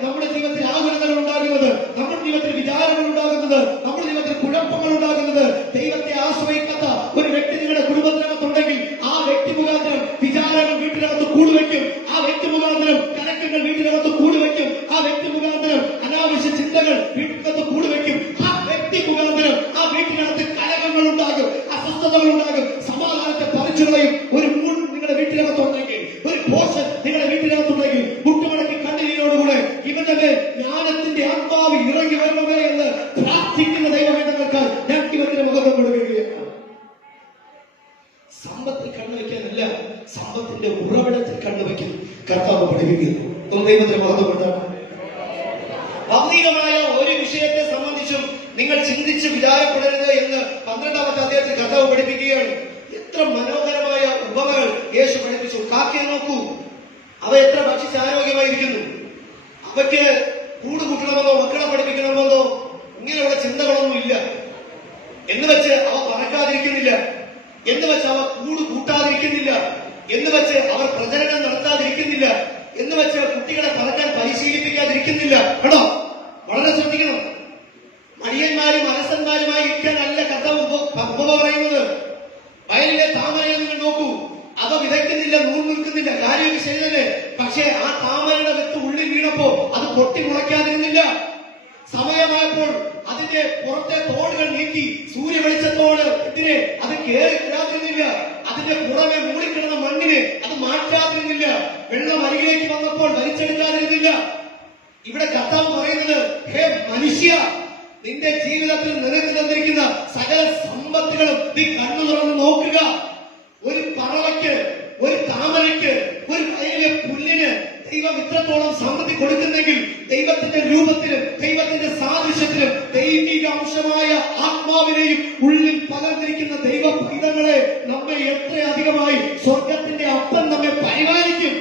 നമ്മുടെ ജീവിതത്തിൽ ആകുലതകൾ ഉണ്ടാകുന്നത്, നമ്മുടെ ജീവിതത്തിൽ വിചാരങ്ങൾ ഉണ്ടാകുന്നത്, നമ്മുടെ ജീവിതത്തിൽ കുഴപ്പങ്ങൾ ഉണ്ടാകുന്നത്. ദൈവത്തെ ആശ്രയിക്കാത്ത ഒരു വ്യക്തി നിങ്ങളുടെ കുടുംബത്തിനകത്തുണ്ടെങ്കിൽ ആ വ്യക്തി മുഖാന്തരം വിചാരങ്ങൾ വീട്ടിനകത്ത് കൂടുവയ്ക്കും, ആ വ്യക്തി മുഖാന്തരം കലക്കങ്ങൾ വീട്ടിനകത്ത് കൂടുവയ്ക്കും, ആ വ്യക്തി മുഖാന്തരം അനാവശ്യ ചിന്തകൾ വീട്ടിനകത്ത് കൂടുവയ്ക്കും, ആ വ്യക്തി മുഖാന്തരം ആ വീട്ടിനകത്ത് കലകങ്ങൾ ഉണ്ടാകും, അസ്വസ്ഥതകൾ ഉണ്ടാകും, സമാധാനത്തെ പറിച്ചുകളയും. ഒരു മൂൺ നിങ്ങളുടെ വീട്ടിനകത്തുണ്ടെങ്കിൽ, ഒരു പോഷൻ നിങ്ങളുടെ വീട്ടിനകത്തുണ്ടെങ്കിൽ, മുട്ടുമടക്കി കണ്ണീരോടുകൂടെ ഇവന്റെ ജ്ഞാനത്തിന്റെ ആത്മാവ് ഇറങ്ങി വരണമേ എന്ന് പ്രാർത്ഥിക്കുന്ന ദൈവവേദനക്കാർ ഞാൻ ദൈവത്തിന് മുഖം കൊടുക്കുകയാണ്. സമ്പത്തിൽ കണ്ണുവെക്കാനല്ല, സമ്പത്തിന്റെ ഉറവിടത്തിൽ കണ്ണുവെക്കുന്നു കർത്താവ് പഠിപ്പിക്കുന്നു. ദൈവത്തിന് മുഖം കൊടുത്താണ്. ഭൗതികമായ ഒരു വിഷയത്തെ സംബന്ധിച്ചും നിങ്ങൾ ചിന്തിച്ച് വിചാരപ്പെടരുത് എന്ന് 12-ാമത്തെ അധ്യായത്തിൽ കർത്താവ് പഠിപ്പിക്കുകയാണ്. എത്ര മനോഹരമായ ഉപമകൾ യേശു പഠിപ്പിച്ചു. കാക്കയെ നോക്കൂ, അവ എത്ര ഭക്ഷിച്ച് ആരോഗ്യമായിരിക്കുന്നു. അവയ്ക്ക് കൂട് കൂട്ടണമെന്നോ മക്കളെ പഠിപ്പിക്കണമെന്നോ ഇങ്ങനെയുള്ള ചിന്തകളൊന്നും ഇല്ല. എന്ന് വെച്ച് അവ പറക്കാതിരിക്കുന്നില്ല, എന്ന് വെച്ച് അവ കൂട് കൂട്ടാതിരിക്കുന്നില്ല, എന്ന് വെച്ച് അവർ പ്രചരണം നടത്താതിരിക്കുന്നില്ല, എന്ന് വെച്ച് കുട്ടികളെ പറക്കാൻ പരിശീലിപ്പിക്കാതിരിക്കുന്നില്ല. കേട്ടോ, വളരെ ശ്രദ്ധിക്കണം. മടിയന്മാരും അലസന്മാരുമായി ഇരിക്കാനല്ല കർത്താവ് ഉപമ പറയുന്നത്. വയലിലെ താമരയെ നിങ്ങൾ നോക്കൂ, അവ വിതയ്ക്കുന്നില്ല, നൂൽ നിൽക്കുന്നില്ല, കാര്യമൊക്കെ ശരിയല്ലേ. പക്ഷേ ആ താമരയുടെ വിത്ത് ഉള്ളിൽ വീണപ്പോ അത് പൊട്ടി മുളയ്ക്കാതിരുന്നില്ല. സമയമായപ്പോൾ അതിന്റെ പുറത്തെ തോടുകൾ നീക്കി സൂര്യവെളിച്ചത്തോട് എതിരെ അത് കയറി കിടാതിരുന്നില്ല. അതിന്റെ പുറമെ മൂടിക്കിടന്ന മണ്ണിനെ അത് മാറ്റാതിരുന്നില്ല. വെള്ളം അരികിലേക്ക് വന്നപ്പോൾ വലിച്ചെടുക്കാതിരുന്നില്ല. ഇവിടെ കർത്താവ് പറയുന്നത്, ഹേ മനുഷ്യ, നിന്റെ ജീവിതത്തിൽ നിനക്ക് തന്നിരിക്കുന്ന സകല സമ്പത്തുകളും നീ കണ്ണു തുറന്ന് നോക്കുക. ഒരു പറവയ്ക്ക്, ഒരു താമരയ്ക്ക്, ഒരു കയ്യിലെ പുല്ലിന് ദൈവം ഇത്രത്തോളം സമൃദ്ധി കൊടുക്കുന്നെങ്കിൽ ദൈവത്തിന്റെ രൂപത്തിലും ദൈവത്തിന്റെ സാദൃശ്യത്തിലും ദൈവിക അംശമായ ആത്മാവിനെയും ഉള്ളിൽ പകർന്നിരിക്കുന്ന ദൈവ പൈതങ്ങളെ നമ്മെ എത്രയധികമായി സ്വർഗത്തിന്റെ അപ്പൻ നമ്മെ പരിപാലിക്കും.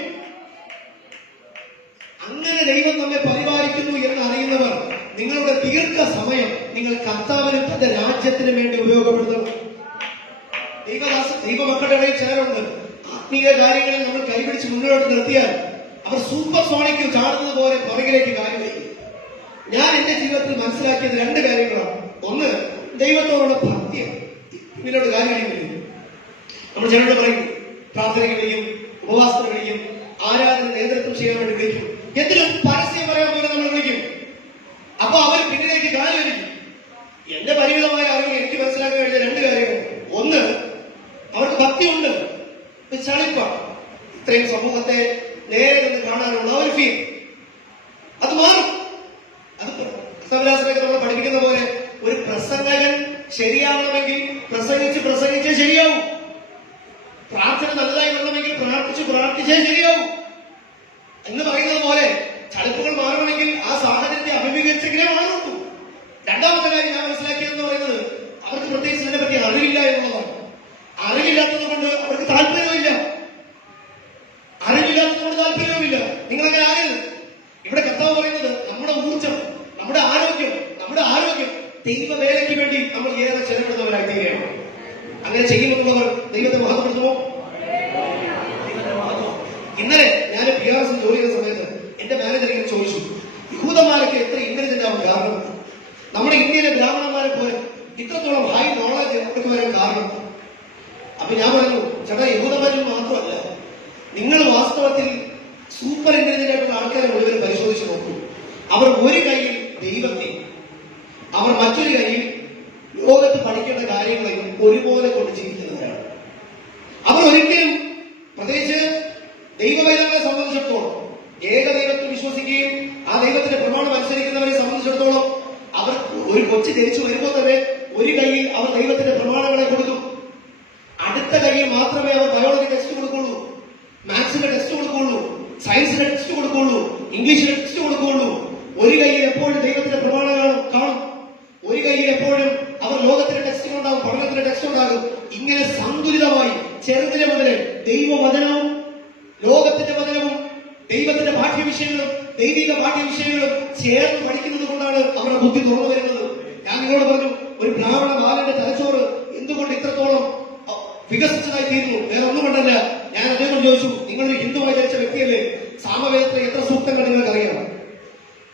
അങ്ങനെ ദൈവം നമ്മെ പരിപാലിക്കുന്നു എന്ന് അറിയുന്നവർ നിങ്ങളുടെ ദീർഘസമയം നിങ്ങൾ കർത്താവിനും തന്റെ രാജ്യത്തിന് വേണ്ടി ഉപയോഗപ്പെടുത്തണം. ദൈവമക്കളുടെ ഇടയിൽ ചിലരുണ്ട്, ആത്മീയ കാര്യങ്ങളിൽ നമ്മൾ കൈപിടിച്ച് മുന്നോട്ട് നിർത്തിയാൽ അവർ സൂപ്പർ സോണിക്ക് ചാടുന്നത് പോലെ പുറകിലേക്ക് കാര്യം വയ്ക്കും. ഞാൻ എന്റെ ജീവിതത്തിൽ മനസ്സിലാക്കിയത് 2 കാര്യങ്ങളാണ്. ഒന്ന്, ദൈവത്തോടുള്ള ഭക്തിയാണ്. പിന്നീട് കാര്യങ്ങളില്ല. നമ്മൾ ചിലരോട് പറയും, പ്രാർത്ഥനയ്ക്ക് വിളിക്കും, ഉപവാസത്തിന് വിളിക്കും, ആരാധന നേതൃത്വം ചെയ്യാൻ വേണ്ടി വിളിക്കും, എന്തിനും പരസ്യം പറയാൻ പോലെ നമ്മൾ വിളിക്കും. അപ്പൊ അവർ പിന്നിലേക്ക് കാര്യം വിളിക്കും. എന്റെ പരിമിതമായ അറിവ് എനിക്ക് മനസ്സിലാക്കാൻ കഴിഞ്ഞ 2 കാര്യങ്ങൾ. ഒന്ന്, അവർക്ക് ഭക്തിയുണ്ട്, ചളിപ്പാണ്. ഇത്രയും സമൂഹത്തെ നേരെ നിന്ന് കാണാനുള്ള ഒരു ഫീൽ അത് മാറും. അത് ക്രിസ്തവരാശ്രയൊക്കെ നമ്മൾ പഠിപ്പിക്കുന്ന പോലെ ഒരു പ്രസംഗകൻ ശരിയാകണമെങ്കിൽ പ്രസംഗിച്ച് ശരിയാവും. പ്രാർത്ഥന നല്ലതായി വരണമെങ്കിൽ പ്രാർത്ഥിച്ചേ ശരിയാവും എന്ന് പറയുന്നത് പോലെ ചളിപ്പുകൾ മാറണമെങ്കിൽ ആ സാഹചര്യത്തെ അഭിമുഖീകരിച്ചെങ്കിലേ മാറുള്ളൂ. 2ാമത്തെ കാര്യം ഞാൻ മനസ്സിലാക്കിയതെന്ന് പറയുന്നത്, അവർക്ക് പ്രത്യേകിച്ച് ഇതിനെപ്പറ്റി അറിവില്ല എന്നുള്ളതാണ്. അറിവില്ലാത്തത് കൊണ്ട് അവർക്ക് താല്പര്യമില്ല. അറിവില്ലാത്തതുകൊണ്ട് താല്പര്യവുമില്ല. നിങ്ങളങ്ങനെ ആകരുത്. ഇവിടെ കർത്താവ് പറയുന്നത്, നമ്മുടെ ഊർജം, നമ്മുടെ ആരോഗ്യം ദൈവവേലയ്ക്ക് വേണ്ടി നമ്മൾ ഏറെ ചെലവിടുന്നവരായി തീരുകയാണ്. അങ്ങനെ ചെയ്യുമെന്നുള്ള ചെയ്യുന്നവർ ദൈവത്തെ മഹത്വപ്പെടുത്തുമോ? ഇന്നലെ ഞാൻ PRS ജോലി ചെയ്യുന്ന സമയത്ത് എന്റെ മാനേജർ ഇങ്ങനെ ചോദിച്ചു, യഹൂദന്മാരൊക്കെ എത്ര ഇന്റലിജന്റ് ആവും കാരണം? നമ്മുടെ ഇന്ത്യയിലെ ബ്രാഹ്മണന്മാരെ പോലെ ഇത്രത്തോളം ഹൈ നോളജ് അവർക്ക് വരാൻ കാരണം? അപ്പൊ ഞാൻ പറഞ്ഞു, ചേട്ടാ, യഹൂദന്മാരിൽ മാത്രമല്ല, നിങ്ങൾ വാസ്തവത്തിൽ സൂപ്പർ ഇന്റലിജന്റ് ആയിട്ടുള്ള ആൾക്കാരെ മുഴുവൻ പരിശോധിച്ച് നോക്കൂ. അവർ ഒരു കൈയിൽ ദൈവത്തെ, അവർ മറ്റൊരു കൈയിൽ ലോകത്ത് പഠിക്കേണ്ട കാര്യങ്ങളെയും ഒരുപോലെ കൊണ്ട് ജീവിക്കുന്നവരാണ്. അവർ ഒരിക്കലും, പ്രത്യേകിച്ച് ദൈവവേദങ്ങളെ സംബന്ധിച്ചിടത്തോളം, ഏകദൈവത്തിൽ വിശ്വസിക്കുകയും ആ ദൈവത്തിന്റെ പ്രമാണം അനുസരിക്കുന്നവരെ സംബന്ധിച്ചിടത്തോളം, അവർ ഒരു കൊച്ചു ജനിച്ചു വരുമ്പോൾ തന്നെ ഒരു കൈയിൽ അവർ ദൈവത്തിന്റെ പ്രമാണങ്ങളെ കൊടുക്കും. അടുത്ത കൈയിൽ മാത്രമേ അവർ ബയോളജി ടെസ്റ്റ് കൊടുക്കുള്ളൂ, മാത്സിന്റെ ടെസ്റ്റ് കൊടുക്കുള്ളൂ, സയൻസിന്റെ ടെസ്റ്റ് കൊടുക്കുള്ളൂ, ഇംഗ്ലീഷിന്റെ ടെസ്റ്റ് കൊടുക്കുള്ളൂ. ഒരു കൈയിൽ എപ്പോഴും ദൈവത്തിന്റെ പ്രമാണങ്ങൾ കാണും, ഒരു കൈയിൽ എപ്പോഴും അവർ ലോകത്തിന്റെ ടെസ്റ്റുകൾ ഉണ്ടാകും, പഠനത്തിന്റെ ടെസ്റ്റ് ഉണ്ടാകും. ഇങ്ങനെ സന്തുലിതമായി ചെറുതിലെ മുതലേ ദൈവവചനവും ലോകത്തിന്റെ വചനവും ദൈവത്തിന്റെ പാഠ്യവിഷയങ്ങളും ദൈവിക പാഠ്യവിഷയങ്ങളും ചേർന്ന് പഠിക്കുന്നത് കൊണ്ടാണ് അവരുടെ ബുദ്ധി തുറന്നു വരുന്നത്. ഞാൻ നിങ്ങളോട് പറഞ്ഞു, ഒരു ബ്രാഹ്മണ ബാലന്റെ തലച്ചോറ് എന്തുകൊണ്ട് ഇത്രത്തോളം വികസിച്ചതായി തീരുന്നു? വേറെ ഒന്നും കൊണ്ടല്ല. ഞാൻ അദ്ദേഹം ചോദിച്ചു, നിങ്ങളൊരു ഹിന്ദുവായി ജനിച്ച വ്യക്തിയല്ലേ, സാമവേദത്തിലെ എത്ര സൂക്തങ്ങൾ നിങ്ങൾക്ക് അറിയാം?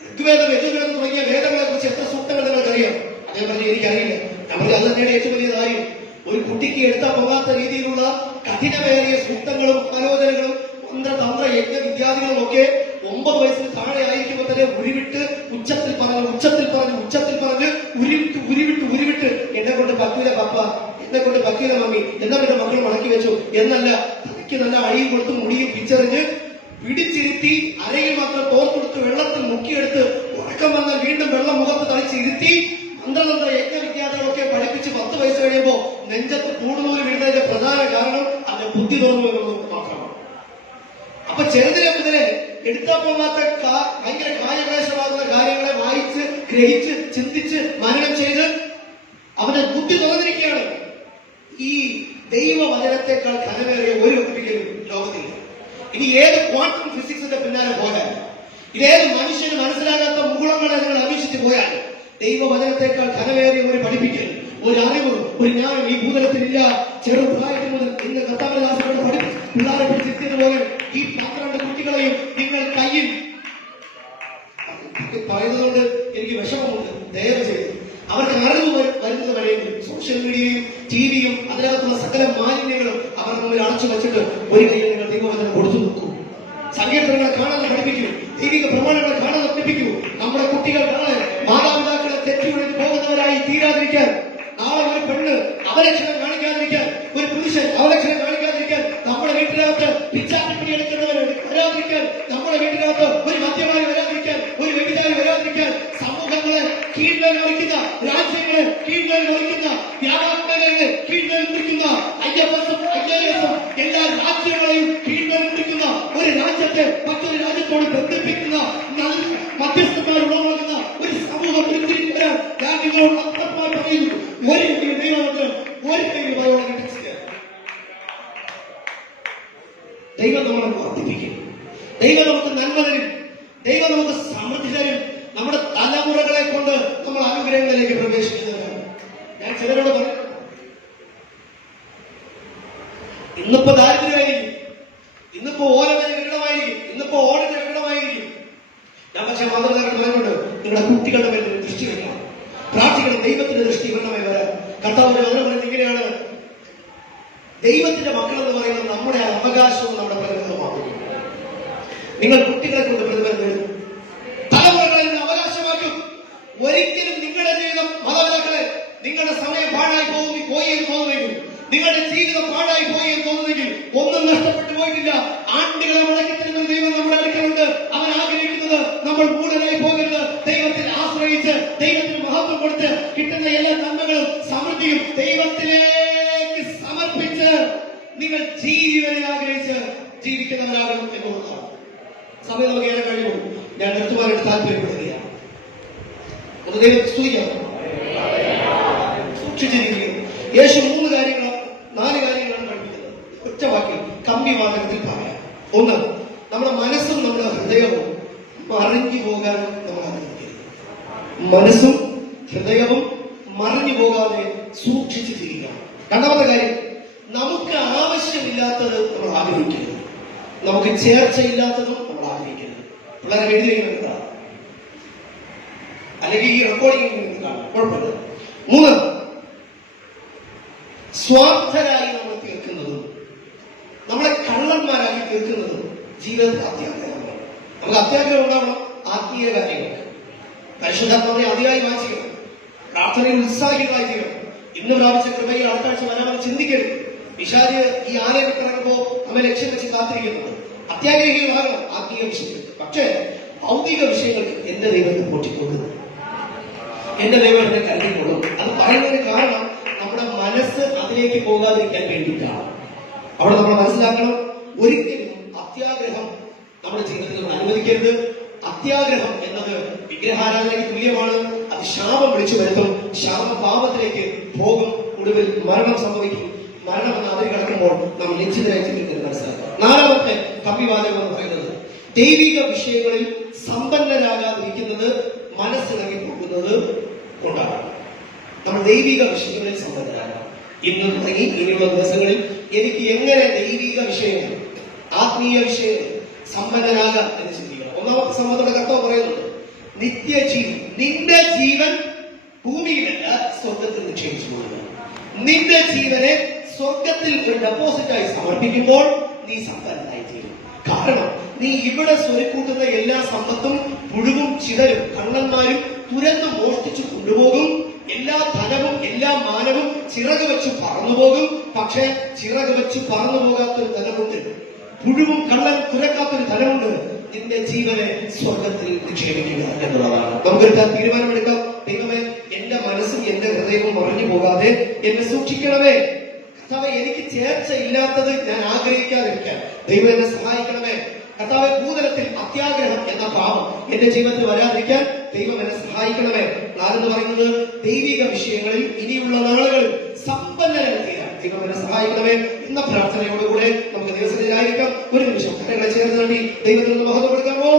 ഋഗ്വേദം, യജുർവേദം തുടങ്ങിയ വേദങ്ങളെ കുറിച്ച് എത്ര സൂക്തങ്ങൾ നിങ്ങൾക്ക് അറിയാം? അദ്ദേഹം പറഞ്ഞു, എനിക്കറിയില്ല. ഞാൻ പറഞ്ഞു, അത് തന്നെയാണ് ഏറ്റവും വലിയ കാര്യം. ഒരു കുട്ടിക്ക് എടുത്താൽ പോകാത്ത രീതിയിലുള്ള കഠിനമേറിയ സൂക്തങ്ങളും ആലോചനകളും തന്ത്ര യജ്ഞ വിദ്യാദികളും ഒക്കെ 9 വയസ്സിന് താഴെ ആയിരിക്കുമ്പോൾ തന്നെ ഉരുവിട്ട് ഉച്ചത്തിൽ പറഞ്ഞ് ഉരുവിട്ട് എന്നെ കൊണ്ട് പറ്റൂല പപ്പ, എന്നെ കൊണ്ട് പറ്റൂല മമ്മി, എന്നാ പിന്നെ മക്കൾ മടക്കി വെച്ചു എന്നല്ല, തനിക്ക് നല്ല അഴിയും കൊടുത്ത് മുടിയും പിച്ചറിഞ്ഞ് പിടിച്ചിരുത്തി അരയിൽ മാത്രം തോർത്തെടുത്ത് വെള്ളത്തിൽ മുക്കിയെടുത്ത് ഉറക്കം വന്നാൽ വീണ്ടും വെള്ളം മുഖത്ത് തളിച്ചിരുത്തി മന്ത്രതന്ത്ര യജ്ഞ വിദ്യാർത്ഥികളൊക്കെ പഠിപ്പിച്ച് 10 വയസ്സ് കഴിയുമ്പോൾ നെഞ്ചത്ത് കൂടുതൽ വീഴുന്നതിന്റെ പ്രധാന കാരണം അവന്റെ ബുദ്ധി തുറന്നു എന്നുള്ളത് മാത്രമാണ്. അപ്പൊ ചെറുതിലെ മുതലേ എടുത്താൽ പോകാത്ത ഭയങ്കര കാര്യക്ലേശമാകുന്ന കാര്യങ്ങളെ വായിച്ച് ഗ്രഹിച്ച് ചിന്തിച്ച് മനനം ചെയ്ത് അവന്റെ ബുദ്ധി തുറന്നിരിക്കുകയാണ്. ഈ ദൈവവചനത്തെക്കാൾ ഘനമേറിയ ഒരു ഒപ്പിക്കലും ലോകത്തില്ല. ഇനി ഏത് ക്വാണ്ടം ഫിസിക്സിന്റെ പിന്നാലെ പോയാൽ, ഇതേത് മനുഷ്യന് മനസ്സിലാകാത്ത മുകുളങ്ങളെ നിങ്ങൾ അന്വേഷിച്ച് പോയാൽ, ദൈവവചനത്തെക്കാൾ ഘനമേറിയ ഒരു പഠിപ്പിക്കൽ, ഒരു അറിവ്, ഒരു ജ്ഞാനം ഈ ഭൂതലത്തിലില്ല. ചെറുപ്രായത്തിൽ മുതൽ ഇന്ന് കർത്താവിന്റെ പഠിപ്പിച്ച് പിള്ളേരെ പിടിച്ചിരുത്തിയതുപോലെ ഈ 12 കുട്ടികളെയും നിങ്ങൾ കയ്യിൽ പറയുന്നതുകൊണ്ട് എനിക്ക് വിഷമമുണ്ട്. ദയവ് ചെയ്ത് അവർക്ക് അറിവ് വരുന്നത് വരെയെങ്കിൽ സോഷ്യൽ മീഡിയയും ടിവിയും അതിനകത്തുള്ള സകല മാലിന്യങ്ങളും അവർ മുമ്പിൽ അടച്ചു വെച്ചിട്ട് ഒരു കയ്യിൽ നിങ്ങൾ ദൈവവചനം കൊടുത്തു നോക്കൂ. സങ്കീർത്തനങ്ങളെ കാണാൻ പഠിപ്പിക്കൂ, ദൈവിക പ്രമാണങ്ങളെ കാണാൻ പഠിപ്പിക്കൂ. നമ്മുടെ കുട്ടികൾ നാളെ മാതാപിതാക്കളെ തെറ്റുകളിൽ പോകുന്നവരായി തീരാതിരിക്കാൻ, നാളെ ഒരു പെണ്ണ് അവലക്ഷണം കാണിക്കാതിരിക്കാൻ, ഒരു പുരുഷൻ അവലക്ഷണം കാണിക്കാതിരിക്കാൻ, നമ്മുടെ വീട്ടിനകത്ത് പിച്ചാട്ടിപ്പിടി എടുക്കുന്നവർ വരാതിരിക്കാൻ, നമ്മുടെ വീട്ടിനകത്ത് ഒരു മദ്യമായി വരാതിരിക്കാൻ, ഒരു വ്യഭിചാരി വരാതിരിക്കാൻ, സമൂഹങ്ങളെ കീഴ്മേൽ മറിക്കുന്ന, രാജ്യങ്ങളെ കീഴ്മേൽ മറിക്കുന്ന, വ്യാപാരങ്ങളെ കീഴ്മേൽ മുറിക്കുന്ന, IFS എല്ലാ രാജ്യങ്ങളെയും കീഴ്മേൽ മുറിക്കുന്ന, ഒരു രാജ്യത്തെ മറ്റൊരു രാജ്യത്തോട് ബന്ധിപ്പിക്കുന്ന, മധ്യസ്ഥന്മാർ ഉളവാക്കുന്ന ഒരു സമൂഹം ഉരുത്തിരിക്കാൻ ഞാൻ നിങ്ങളോട് അത്രമായി പറയുന്നു. ഒരു ദൈവത്തിന് ഒരു ദൈവം നമ്മളെ വർദ്ധിപ്പിക്കും, ദൈവം നമുക്ക് നന്മ തരും, ദൈവം നമുക്ക് സമൃദ്ധി തരും. നമ്മുടെ തലമുറകളെ കൊണ്ട് നമ്മൾ അനുഗ്രഹങ്ങളിലേക്ക് പ്രവേശിക്കുന്നവരാണ്. ഞാൻ ചിലരോട് പറഞ്ഞു, ഇന്നിപ്പോ ദാരിദ്ര്യമായിരിക്കും, ഇന്നിപ്പോ ഓലമന കെട്ടിടമായിരിക്കും, ഇന്നിപ്പോ ഓടിന്റെ കെട്ടിടമായിരിക്കും. ഞാൻ പക്ഷെ മാതാപിതാക്കൾ പറയുന്നുണ്ട്, നിങ്ങളുടെ കുട്ടികളുടെ മേൽ ദൃഷ്ടി വയ്ക്കണം, പ്രാർത്ഥിക്കണം, ദൈവത്തിന്റെ ദൃഷ്ടി ഇവരുടെ മേൽ വരാൻ. കർത്താവിന്റെ വചനം പറയുന്നത് ഇങ്ങനെയാണ്, ദൈവത്തിന്റെ മക്കൾ എന്ന് പറയുന്നത് നമ്മുടെ അവകാശവും നമ്മുടെ പ്രതിഫലമാകും. നിങ്ങൾ കുട്ടികളെ കൊണ്ട് പ്രതിഫലം നേടും, തലമുറകളെ നിങ്ങൾ അവകാശമാക്കും. ഒരിക്കലും നിങ്ങളുടെ ജീവിതം, മാതാപിതാക്കളെ, നിങ്ങളുടെ സമയം പാഴായി പോയി എന്ന് തോന്നുമെങ്കിൽ, നിങ്ങളുടെ ജീവിതം പാഴായി പോയി എന്ന് തോന്നുന്നെങ്കിൽ ഒന്നും നഷ്ടപ്പെട്ടു പോയിട്ടില്ല. ആണ്ടുകളെ മുടക്കത്തിരുന്ന ദൈവം നമ്മുടെ അടുക്കലുണ്ട്. അവൻ ആഗ്രഹിക്കുന്നത് നമ്മൾ മൂടനായി പോകരുത്. ദൈവത്തിൽ ആശ്രയിച്ച് ദൈവത്തിന് മഹത്വം കൊടുത്ത് കിട്ടുന്ന എല്ലാ നന്മകളും സമൃദ്ധിയും ദൈവത്തിലേക്ക് സമർപ്പിച്ച് നിങ്ങൾ ജീവനെ ആഗ്രഹിച്ച് ജീവിക്കുന്നവരാകണം എന്നുള്ളതാണ്. സമയം നമുക്ക് ഏറെ കഴിയുള്ളൂ. ഞാൻ നിർത്തുവാനായിട്ട് താല്പര്യപ്പെടുകയാണ്. അത് ദൈവത്തെ സ്തുതിക്കാം, സൂക്ഷിച്ചിരിക്കുകയും. യേശു 4 കാര്യങ്ങളാണ് പഠിപ്പിക്കുന്നത്. ഒറ്റ വാക്കിൽ കമ്പി വാചകത്തിൽ പറയാം. ഒന്ന്, നമ്മുടെ മനസ്സും നമ്മുടെ ഹൃദയവും മറിഞ്ഞു പോകാൻ നമ്മൾ അനുവദിക്കരുത്. മനസ്സും ഹൃദയവും മറിഞ്ഞു പോകാതെ സൂക്ഷിച്ചു തിരിക്കണം. രണ്ടാമത്തെ കാര്യം, ഇല്ലാത്തത് നമ്മൾ ആഗ്രഹിക്കരുത്. നമുക്ക് ചേർച്ചയില്ലാത്തതും നമ്മൾ ആഗ്രഹിക്കരുത്. വളരെ എഴുതി കഴിഞ്ഞാൽ അല്ലെങ്കിൽ ഈ റെക്കോർഡിംഗ് കാണാം, കുഴപ്പമില്ല. 3, സ്വാർത്ഥരായി നമ്മൾ തീർക്കുന്നതും നമ്മളെ കള്ളന്മാരാക്കി തീർക്കുന്നതും ജീവിതത്തിൽ അത്യാഗ്രഹമാണ്. നമുക്ക് അത്യാഗ്രഹം ഉണ്ടാവണം ആത്മീയ കാര്യങ്ങൾക്ക്. പരിശുദ്ധാത്മാവിനെ അതിയായി വായിക്കണം, പ്രാർത്ഥനയിൽ ഉത്സാഹിതമായി ചെയ്യണം. ഇന്ന് പ്രാപിച്ച കൃപയിൽ അടുത്ത ആഴ്ച വരാമെന്ന് ചിന്തിക്കരുത്. പിശാച് ഈ ആലയം ഇറങ്ങുമ്പോ നമ്മെ ലക്ഷ്യം വെച്ച് കാത്തിരിക്കുന്നുണ്ട്. അത്യാഗ്രഹികളാകണം ആത്മീയ വിഷയങ്ങൾക്ക്. പക്ഷേ ഭൗതിക വിഷയങ്ങൾക്ക് എന്റെ ദൈവത്തെ പോറ്റിക്കൊള്ളുന്നു, എന്റെ ദൈവം എന്നെ കരുതിക്കൊള്ളും. അത് പറയുന്നതിന് കാരണം നമ്മുടെ മനസ്സ് അതിലേക്ക് പോകാതിരിക്കാൻ വേണ്ടിയിട്ടാണ്. അവിടെ നമ്മൾ മനസ്സിലാക്കണം, ഒരിക്കലും അത്യാഗ്രഹം നമ്മുടെ ജീവിതത്തിൽ നമ്മൾ അനുവദിക്കരുത്. അത്യാഗ്രഹം എന്നത് വിഗ്രഹാരാധനയ്ക്ക് തുല്യമാണ്. അത് ശാപം വിളിച്ചു വരുത്തും, ശാപപാപത്തിലേക്ക് പോകും, ഒടുവിൽ മരണം സംഭവിക്കും. മരണം എന്ന അതിൽ കിടക്കുമ്പോൾ നാം ലജ്ജിതരായി ജീവിതത്തിൽ മനസ്സിലാക്കാം. 4ാമത്തെ കവിവാചകം എന്ന് പറയുന്നത്, ദൈവിക വിഷയങ്ങളിൽ സമ്പന്നരാകാതിരിക്കുന്നത് മനസ്സിളകി പോകുന്നത് കൊണ്ടാണ്. നമ്മൾ ദൈവിക വിഷയങ്ങളിൽ സമ്പന്നരാകാം. ഇന്ന് തുടങ്ങി ഇനിയുള്ള ദിവസങ്ങളിൽ എനിക്ക് എങ്ങനെ ദൈവിക വിഷയങ്ങൾ, ആത്മീയ വിഷയങ്ങൾ സമ്പന്നരാകാം എന്ന് ചിന്തിക്കണം. 1-ാമത്തെ സംഭവത്തോടെ കർത്താവ് പറയുന്നുണ്ട്, നിത്യജീവൻ, നിന്റെ ജീവൻ ഭൂമിയിലല്ല സ്വർഗത്തിൽ നിക്ഷേപിച്ചു കൊടുക്കുക. നിന്റെ ജീവനെ സ്വർഗത്തിൽ ഒരു ഡെപ്പോസിറ്റായി സമർപ്പിക്കുമ്പോൾ നീ സമ്പന്നനായി തീരും. കാരണം നീ ഇവിടെ സ്വരുക്കൂട്ടുന്ന എല്ലാ സമ്പത്തും പുഴുവും ചിതലും കള്ളന്മാരും തുരന്ന് മോഷ്ടിച്ചു കൊണ്ടുപോകും. എല്ലാ ധനവും എല്ലാ മാനവും ചിറക് വെച്ച് പറന്നുപോകും. പക്ഷെ ചിറക് വെച്ച് പറന്നു പോകാത്തൊരു ധനമുണ്ട്, പുഴുവും കള്ളൻ തുരക്കാത്തൊരു ധനമുണ്ട്. നിന്റെ ജീവനെ സ്വർഗത്തിൽ നിക്ഷേപിക്കുക എന്നുള്ളതാണ്. നമുക്കൊരു തീരുമാനമെടുക്കാം. ദൈവമേ, എന്റെ മനസ്സും എന്റെ ഹൃദയവും മറിഞ്ഞു പോകാതെ എന്നെ സൂക്ഷിക്കണമേ. കർത്താവേ, എനിക്ക് ചേർച്ച ഇല്ലാത്തത് ഞാൻ ആഗ്രഹിക്കാതിരിക്കാൻ ദൈവം എന്നെ സഹായിക്കണമേ. കർത്താവേ, ഭൂതലത്തിൽ അത്യാഗ്രഹം എന്ന പാപം എന്റെ ജീവിതത്തിൽ വരാതിരിക്കാൻ ദൈവം എന്നെ സഹായിക്കണമേ. 4 എന്ന് പറയുന്നത് ദൈവിക വിഷയങ്ങളിൽ ഇനിയുള്ള നാളുകളിൽ സമ്പന്നരായി തീരാൻ ദൈവം എന്നെ സഹായിക്കണമേ. ഇന്ന പ്രാർത്ഥനയോടുകൂടെ നമുക്ക് ദിവസത്തിലായിരിക്കാം. ഒരു നിമിഷം കരങ്ങളെ ചേർന്ന് വേണ്ടി ദൈവത്തിൽ നിന്ന് മഹത്വപ്പെടുത്താമോ?